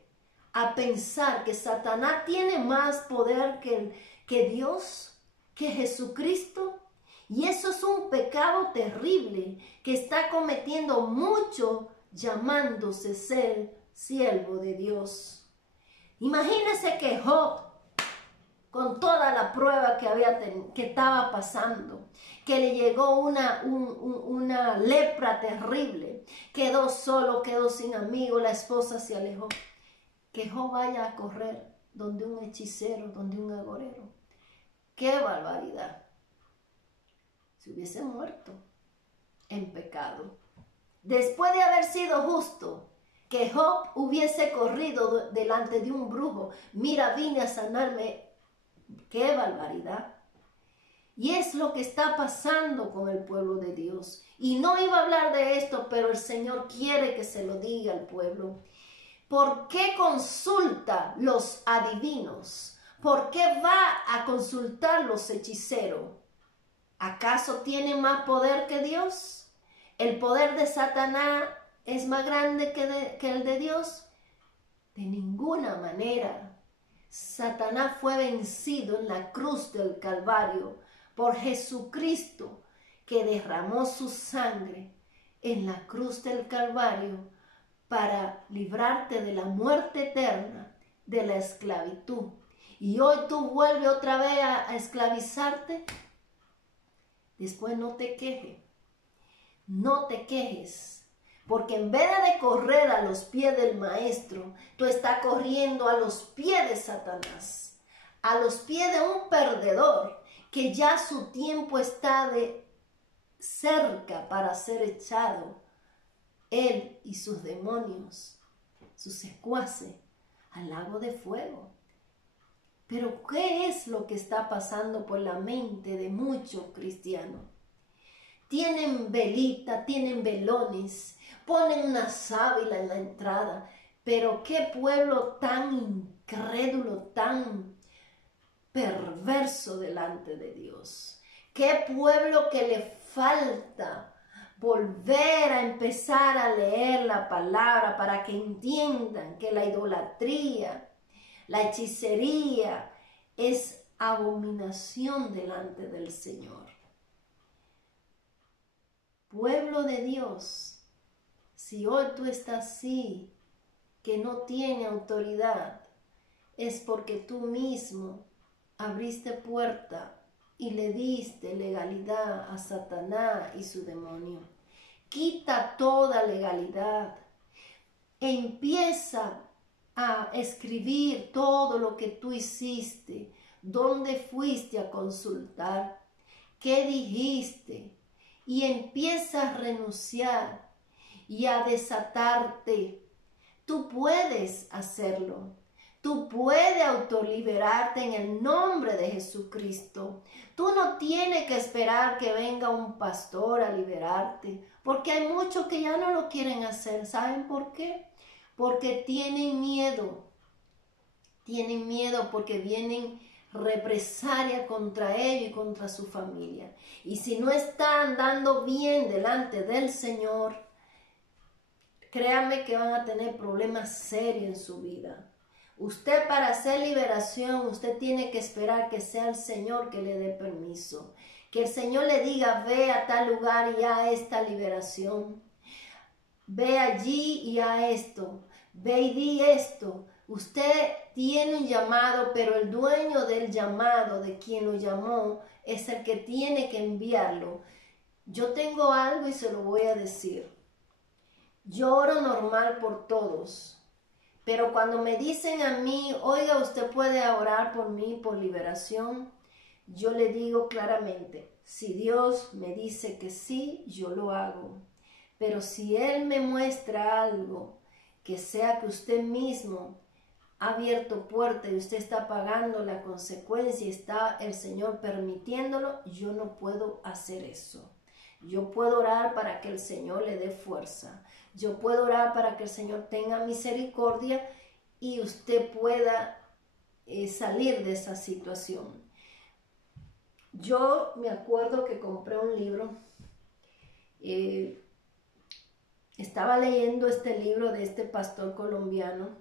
a pensar que Satanás tiene más poder que Dios, que Jesucristo. Y eso es un pecado terrible que está cometiendo mucho llamándose ser siervo de Dios. Imagínese que Job, con toda la prueba que estaba pasando, que le llegó una lepra terrible, quedó solo, quedó sin amigos, la esposa se alejó, que Job vaya a correr donde un hechicero, donde un agorero. ¡Qué barbaridad! Se hubiese muerto en pecado. Después de haber sido justo, que Job hubiese corrido delante de un brujo, mira, vine a sanarme. ¡Qué barbaridad! Y es lo que está pasando con el pueblo de Dios. Y no iba a hablar de esto, pero el Señor quiere que se lo diga al pueblo. ¿Por qué consulta los adivinos? ¿Por qué va a consultar los hechiceros? ¿Acaso tiene más poder que Dios? ¿El poder de Satanás es más grande que el de Dios? De ninguna manera. Satanás fue vencido en la cruz del Calvario por Jesucristo, que derramó su sangre en la cruz del Calvario para librarte de la muerte eterna, de la esclavitud. Y hoy tú vuelves otra vez a esclavizarte. Después no te quejes, no te quejes. Porque en vez de correr a los pies del maestro, tú estás corriendo a los pies de Satanás, a los pies de un perdedor que ya su tiempo está de cerca para ser echado, él y sus demonios, sus secuaces, al lago de fuego. Pero ¿qué es lo que está pasando por la mente de muchos cristianos? Tienen velita, tienen velones, ponen una sábila en la entrada, pero qué pueblo tan incrédulo, tan perverso delante de Dios. Qué pueblo que le falta volver a empezar a leer la palabra para que entiendan que la idolatría, la hechicería es abominación delante del Señor. Pueblo de Dios, si hoy tú estás así, que no tiene autoridad, es porque tú mismo abriste puerta y le diste legalidad a Satanás y su demonio. Quita toda legalidad. Empieza a escribir todo lo que tú hiciste, dónde fuiste a consultar, qué dijiste, y empieza a renunciar y a desatarte. Tú puedes hacerlo. Tú puedes autoliberarte en el nombre de Jesucristo. Tú no tienes que esperar que venga un pastor a liberarte, porque hay muchos que ya no lo quieren hacer. ¿Saben por qué? Porque tienen miedo. Tienen miedo porque vienen represalia contra ellos y contra su familia. Y si no están andando bien delante del Señor, créanme que van a tener problemas serios en su vida. Usted, para hacer liberación, usted tiene que esperar que sea el Señor que le dé permiso. Que el Señor le diga, ve a tal lugar y a esta liberación. Ve allí y a esto. Ve y di esto. Usted tiene un llamado, pero el dueño del llamado, de quien lo llamó, es el que tiene que enviarlo. Yo tengo algo y se lo voy a decir. Yo oro normal por todos. Pero cuando me dicen a mí, oiga, usted puede orar por mí, por liberación, yo le digo claramente, si Dios me dice que sí, yo lo hago. Pero si Él me muestra algo, que sea que usted mismo ha abierto puerta y usted está pagando la consecuencia y está el Señor permitiéndolo, yo no puedo hacer eso. Yo puedo orar para que el Señor le dé fuerza. Yo puedo orar para que el Señor tenga misericordia y usted pueda salir de esa situación. Yo me acuerdo que compré un libro. Estaba leyendo este libro de este pastor colombiano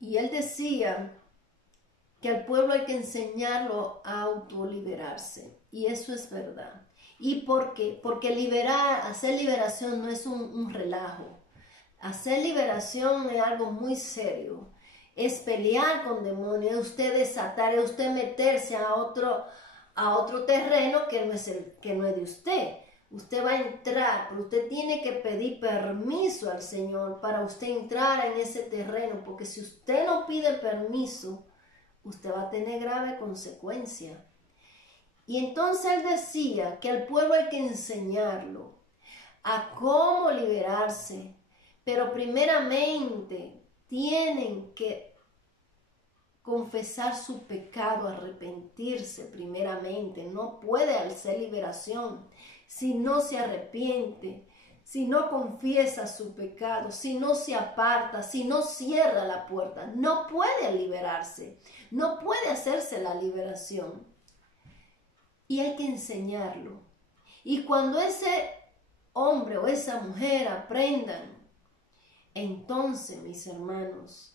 y él decía que al pueblo hay que enseñarlo a autoliberarse. Y eso es verdad. ¿Y por qué? Porque hacer liberación no es un relajo. Hacer liberación es algo muy serio. Es pelear con demonios, es usted desatar, es usted meterse a otro terreno que no es de usted. Usted va a entrar, pero usted tiene que pedir permiso al Señor para usted entrar en ese terreno, porque si usted no pide permiso, usted va a tener grave consecuencia. Y entonces él decía que al pueblo hay que enseñarlo a cómo liberarse, pero primeramente tienen que confesar su pecado, arrepentirse primeramente. No puede hacer liberación si no se arrepiente, si no confiesa su pecado, si no se aparta, si no cierra la puerta. No puede liberarse, no puede hacerse la liberación. Y hay que enseñarlo. Y cuando ese hombre o esa mujer aprendan, entonces, mis hermanos,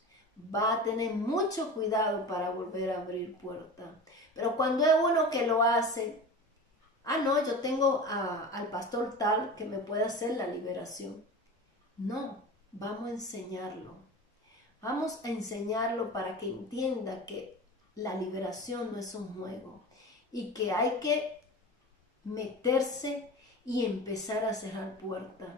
va a tener mucho cuidado para volver a abrir puertas. Pero cuando es uno que lo hace, no, yo tengo al pastor tal que me puede hacer la liberación. No, vamos a enseñarlo. Vamos a enseñarlo para que entienda que la liberación no es un juego y que hay que meterse y empezar a cerrar puertas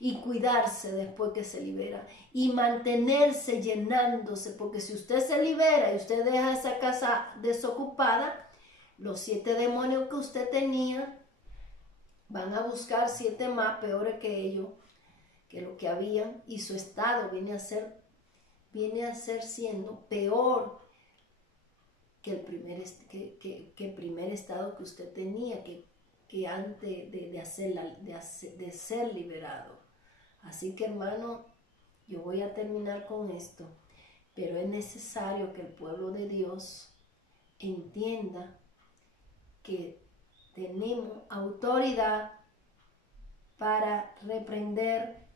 y cuidarse después que se libera y mantenerse llenándose, porque si usted se libera y usted deja esa casa desocupada, los 7 demonios que usted tenía van a buscar 7 más peores que ellos, que lo que habían, y su estado viene a ser siendo peor que el primer estado que usted tenía, que antes de ser liberado. Así que, hermano, yo voy a terminar con esto, pero es necesario que el pueblo de Dios entienda que tenemos autoridad para reprender.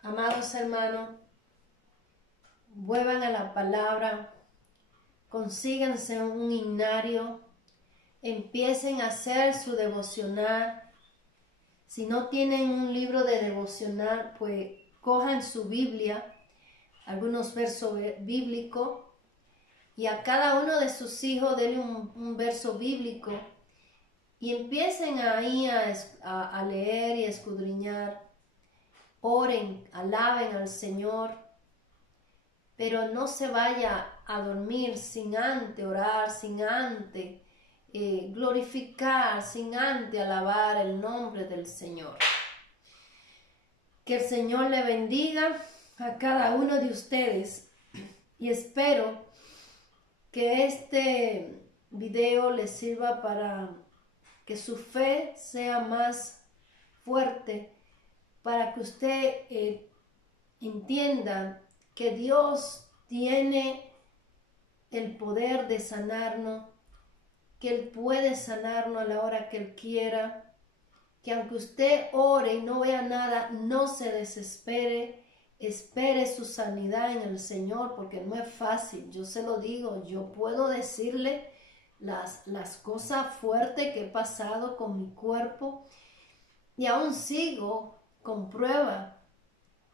Amados hermanos, vuelvan a la palabra, consíganse un himnario, empiecen a hacer su devocional. Si no tienen un libro de devocional, pues cojan su Biblia, algunos versos bíblicos, y a cada uno de sus hijos denle un verso bíblico y empiecen ahí a leer y a escudriñar. Oren, alaben al Señor, pero no se vaya a dormir sin antes orar, sin antes glorificar, sin antes alabar el nombre del Señor. Que el Señor le bendiga. a cada uno de ustedes y espero que este video les sirva para que su fe sea más fuerte, para que usted entienda que Dios tiene el poder de sanarnos, que Él puede sanarnos a la hora que Él quiera, que aunque usted ore y no vea nada, no se desespere, espere su sanidad en el Señor, porque no es fácil, yo se lo digo, yo puedo decirle las cosas fuertes que he pasado con mi cuerpo y aún sigo con prueba.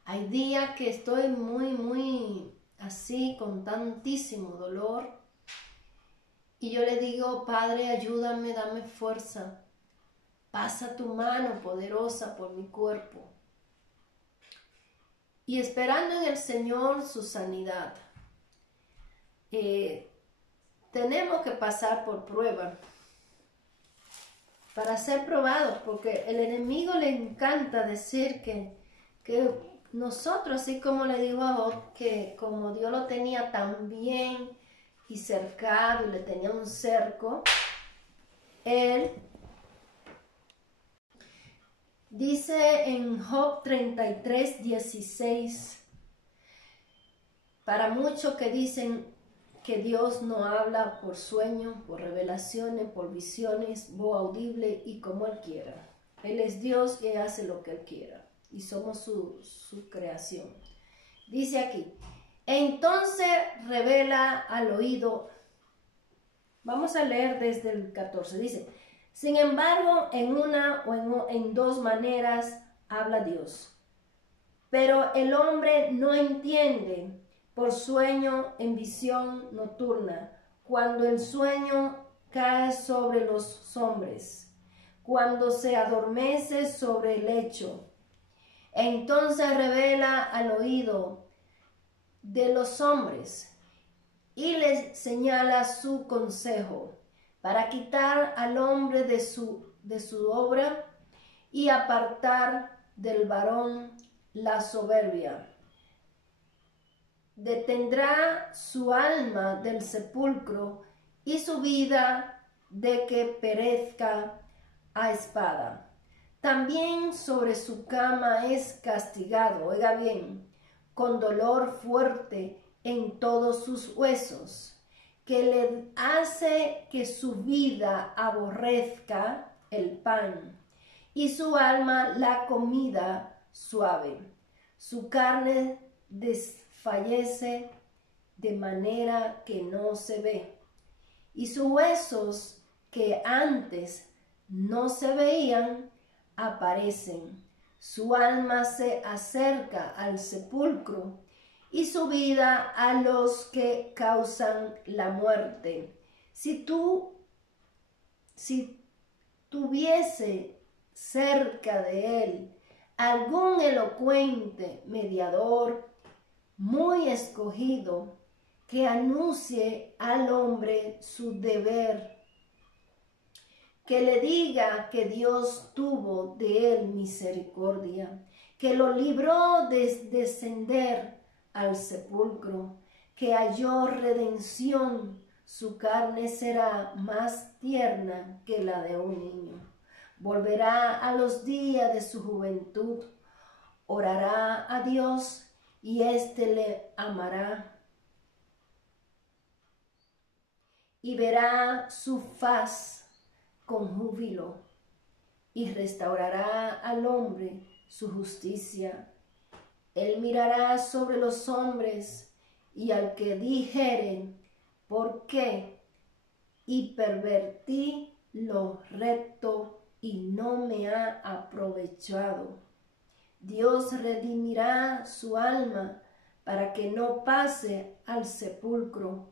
Hay días que estoy muy así, con tantísimo dolor, y yo le digo, Padre, ayúdame, dame fuerza, pasa tu mano poderosa por mi cuerpo. Y esperando en el Señor su sanidad. Tenemos que pasar por prueba para ser probados, porque el enemigo le encanta decir que nosotros, así como le digo a Job, que como Dios lo tenía tan bien y cercado y le tenía un cerco, él dice en Job 33:16, para muchos que dicen que Dios no habla por sueños, por revelaciones, por visiones, voz audible y como Él quiera. Él es Dios y hace lo que Él quiera y somos su creación. Dice aquí, entonces revela al oído. Vamos a leer desde el 14. Dice, sin embargo, en una o en dos maneras habla Dios. Pero el hombre no entiende por sueño en visión nocturna, cuando el sueño cae sobre los hombres, cuando se adormece sobre el lecho. Entonces revela al oído de los hombres y les señala su consejo para quitar al hombre de su obra y apartar del varón la soberbia. Detendrá su alma del sepulcro y su vida de que perezca a espada. También sobre su cama es castigado, oiga bien, con dolor fuerte en todos sus huesos, que le hace que su vida aborrezca el pan y su alma la comida suave. Su carne desfallece de manera que no se ve, y sus huesos que antes no se veían aparecen. Su alma se acerca al sepulcro y su vida a los que causan la muerte. Si tuviese cerca de él algún elocuente mediador muy escogido que anuncie al hombre su deber, que le diga que Dios tuvo de él misericordia, que lo libró de descender al sepulcro, que halló redención, su carne será más tierna que la de un niño. Volverá a los días de su juventud, orará a Dios y éste le amará y verá su faz con júbilo y restaurará al hombre su justicia. Él mirará sobre los hombres y al que dijeren, ¿por qué? Y pervertí lo recto y no me ha aprovechado. Dios redimirá su alma para que no pase al sepulcro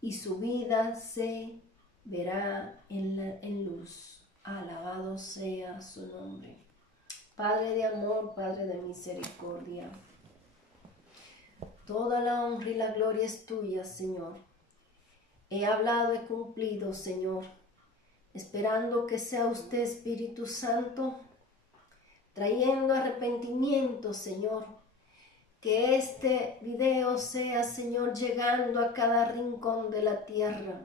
y su vida se verá en luz. Alabado sea su nombre. Padre de amor, Padre de misericordia, toda la honra y la gloria es tuya, Señor. He hablado, he cumplido, Señor, esperando que sea usted, Espíritu Santo, trayendo arrepentimiento, Señor, Que este video sea, Señor, llegando a cada rincón de la tierra,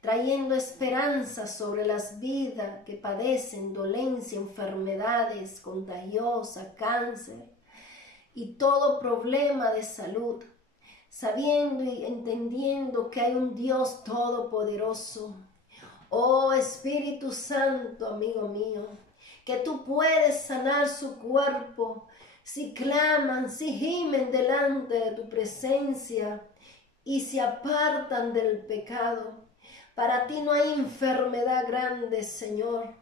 trayendo esperanza sobre las vidas que padecen dolencia, enfermedades contagiosas, cáncer y todo problema de salud, sabiendo y entendiendo que hay un Dios todopoderoso. Oh Espíritu Santo, amigo mío, que tú puedes sanar su cuerpo si claman, si gimen delante de tu presencia y se apartan del pecado. Para ti no hay enfermedad grande, Señor.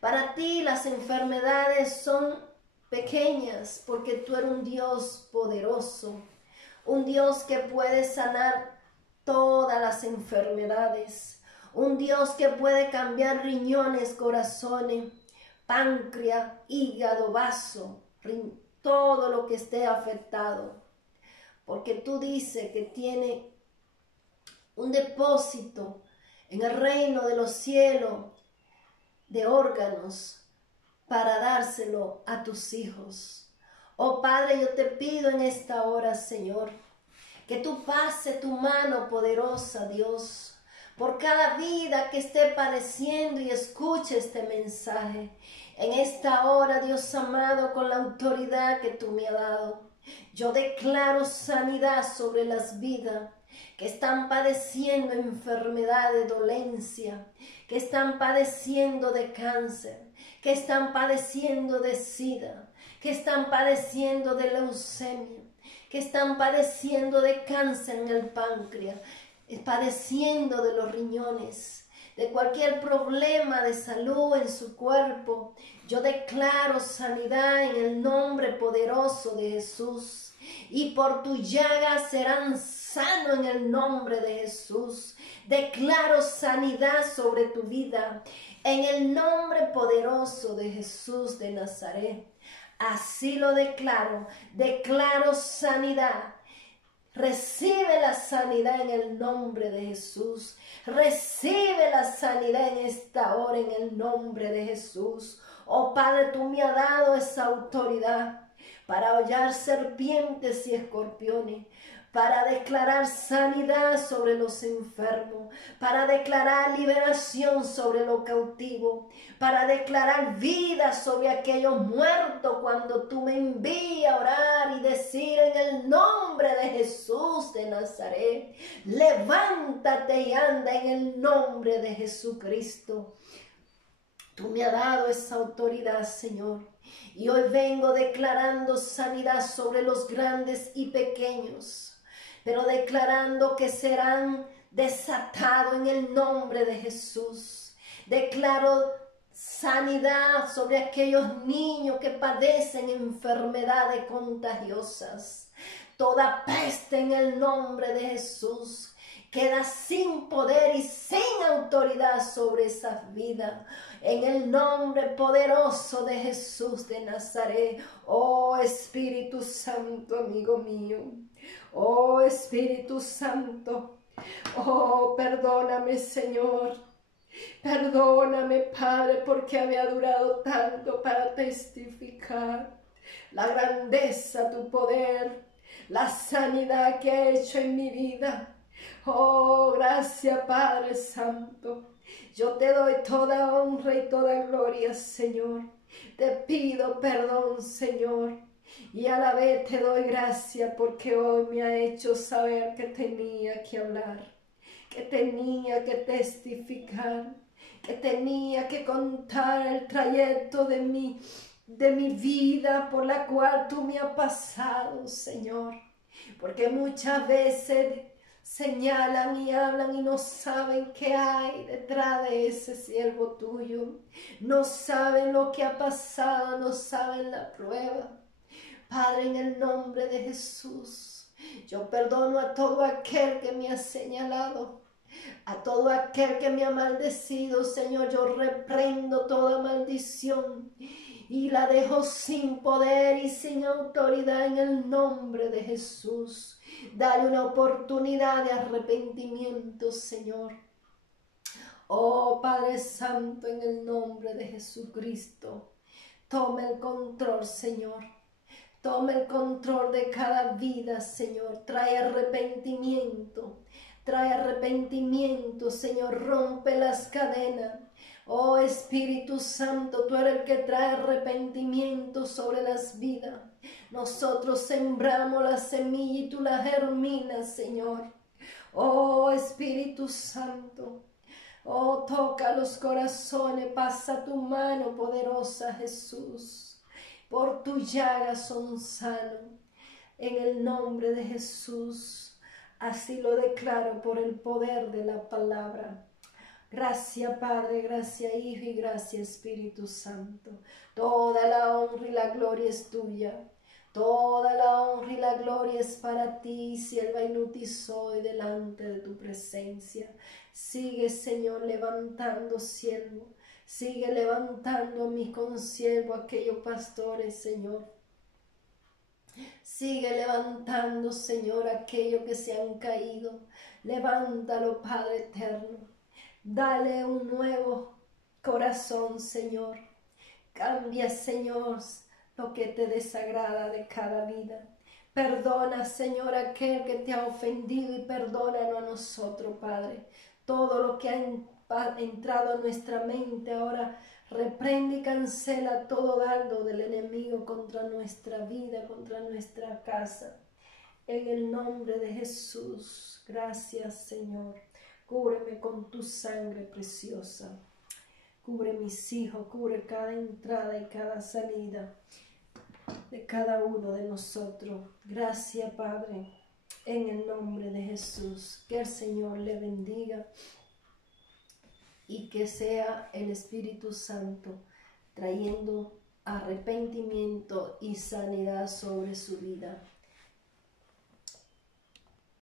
Para ti las enfermedades son pequeñas porque tú eres un Dios poderoso, un Dios que puede sanar todas las enfermedades, un Dios que puede cambiar riñones, corazones, páncreas, hígado, vaso, todo lo que esté afectado, porque tú dices que tiene un depósito en el reino de los cielos de órganos para dárselo a tus hijos. Oh Padre, yo te pido en esta hora, Señor, que tú pase tu mano poderosa, Dios, por cada vida que esté padeciendo y escuche este mensaje. En esta hora, Dios amado, con la autoridad que tú me has dado, yo declaro sanidad sobre las vidas que están padeciendo enfermedad de dolencia, que están padeciendo de cáncer, que están padeciendo de sida, que están padeciendo de leucemia, que están padeciendo de cáncer en el páncreas, padeciendo de los riñones, de cualquier problema de salud en su cuerpo. Yo declaro sanidad en el nombre poderoso de Jesús, y por tu llaga serán sanos en el nombre de Jesús. Declaro sanidad sobre tu vida en el nombre poderoso de Jesús de Nazaret. Así lo declaro, declaro sanidad. Recibe la sanidad en el nombre de Jesús. Recibe la sanidad en esta hora en el nombre de Jesús. Oh Padre, tú me has dado esa autoridad para hollar serpientes y escorpiones, para declarar sanidad sobre los enfermos, para declarar liberación sobre los cautivos, para declarar vida sobre aquellos muertos cuando tú me envías a orar y decir en el nombre de Jesús de Nazaret, levántate y anda en el nombre de Jesucristo. Tú me has dado esa autoridad, Señor, y hoy vengo declarando sanidad sobre los grandes y pequeños, pero declarando que serán desatados en el nombre de Jesús. Declaro sanidad sobre aquellos niños que padecen enfermedades contagiosas. Toda peste en el nombre de Jesús queda sin poder y sin autoridad sobre esas vidas. En el nombre poderoso de Jesús de Nazaret. Oh Espíritu Santo, amigo mío. Oh Espíritu Santo. Oh, perdóname, Señor. Perdóname, Padre, porque había durado tanto para testificar la grandeza, tu poder, la sanidad que ha hecho en mi vida. Oh, gracias, Padre Santo. Yo te doy toda honra y toda gloria, Señor. Te pido perdón, Señor. Y a la vez te doy gracias porque hoy me ha hecho saber que tenía que hablar, que tenía que testificar, que tenía que contar el trayecto de mi vida por la cual tú me has pasado, Señor. Porque muchas veces señalan y hablan y no saben qué hay detrás de ese siervo tuyo. No saben lo que ha pasado, no saben la prueba. Padre, en el nombre de Jesús, yo perdono a todo aquel que me ha señalado, a todo aquel que me ha maldecido. Señor, yo reprendo toda maldición y la dejo sin poder y sin autoridad en el nombre de Jesús. Dale una oportunidad de arrepentimiento, Señor. Oh Padre Santo, en el nombre de Jesucristo, toma el control, Señor. Toma el control de cada vida, Señor. Trae arrepentimiento. Trae arrepentimiento, Señor. Rompe las cadenas. Oh Espíritu Santo, tú eres el que trae arrepentimiento sobre las vidas. Nosotros sembramos la semilla y tú la germinas, Señor. Oh Espíritu Santo. Oh, toca los corazones, pasa tu mano poderosa, Jesús. Por tu llaga son sanos. En el nombre de Jesús, así lo declaro por el poder de la palabra. Gracias, Padre, gracias, Hijo, y gracias, Espíritu Santo. Toda la honra y la gloria es tuya. Toda la honra y la gloria es para ti, sierva inútil soy delante de tu presencia. Sigue, Señor, levantando siervo. Sigue levantando a mis consiervos, aquellos pastores, Señor. Sigue levantando, Señor, aquellos que se han caído. Levántalo, Padre eterno. Dale un nuevo corazón, Señor. Cambia, Señor, lo que te desagrada de cada vida. Perdona, Señor, aquel que te ha ofendido y perdónanos a nosotros, Padre. Todo lo que ha entrado a nuestra mente ahora, reprende y cancela todo dardo del enemigo contra nuestra vida, contra nuestra casa. En el nombre de Jesús, gracias, Señor. Cúbreme con tu sangre preciosa. Cubre mis hijos, cubre cada entrada y cada salida de cada uno de nosotros. Gracias, Padre, en el nombre de Jesús. Que el Señor le bendiga y que sea el Espíritu Santo trayendo arrepentimiento y sanidad sobre su vida.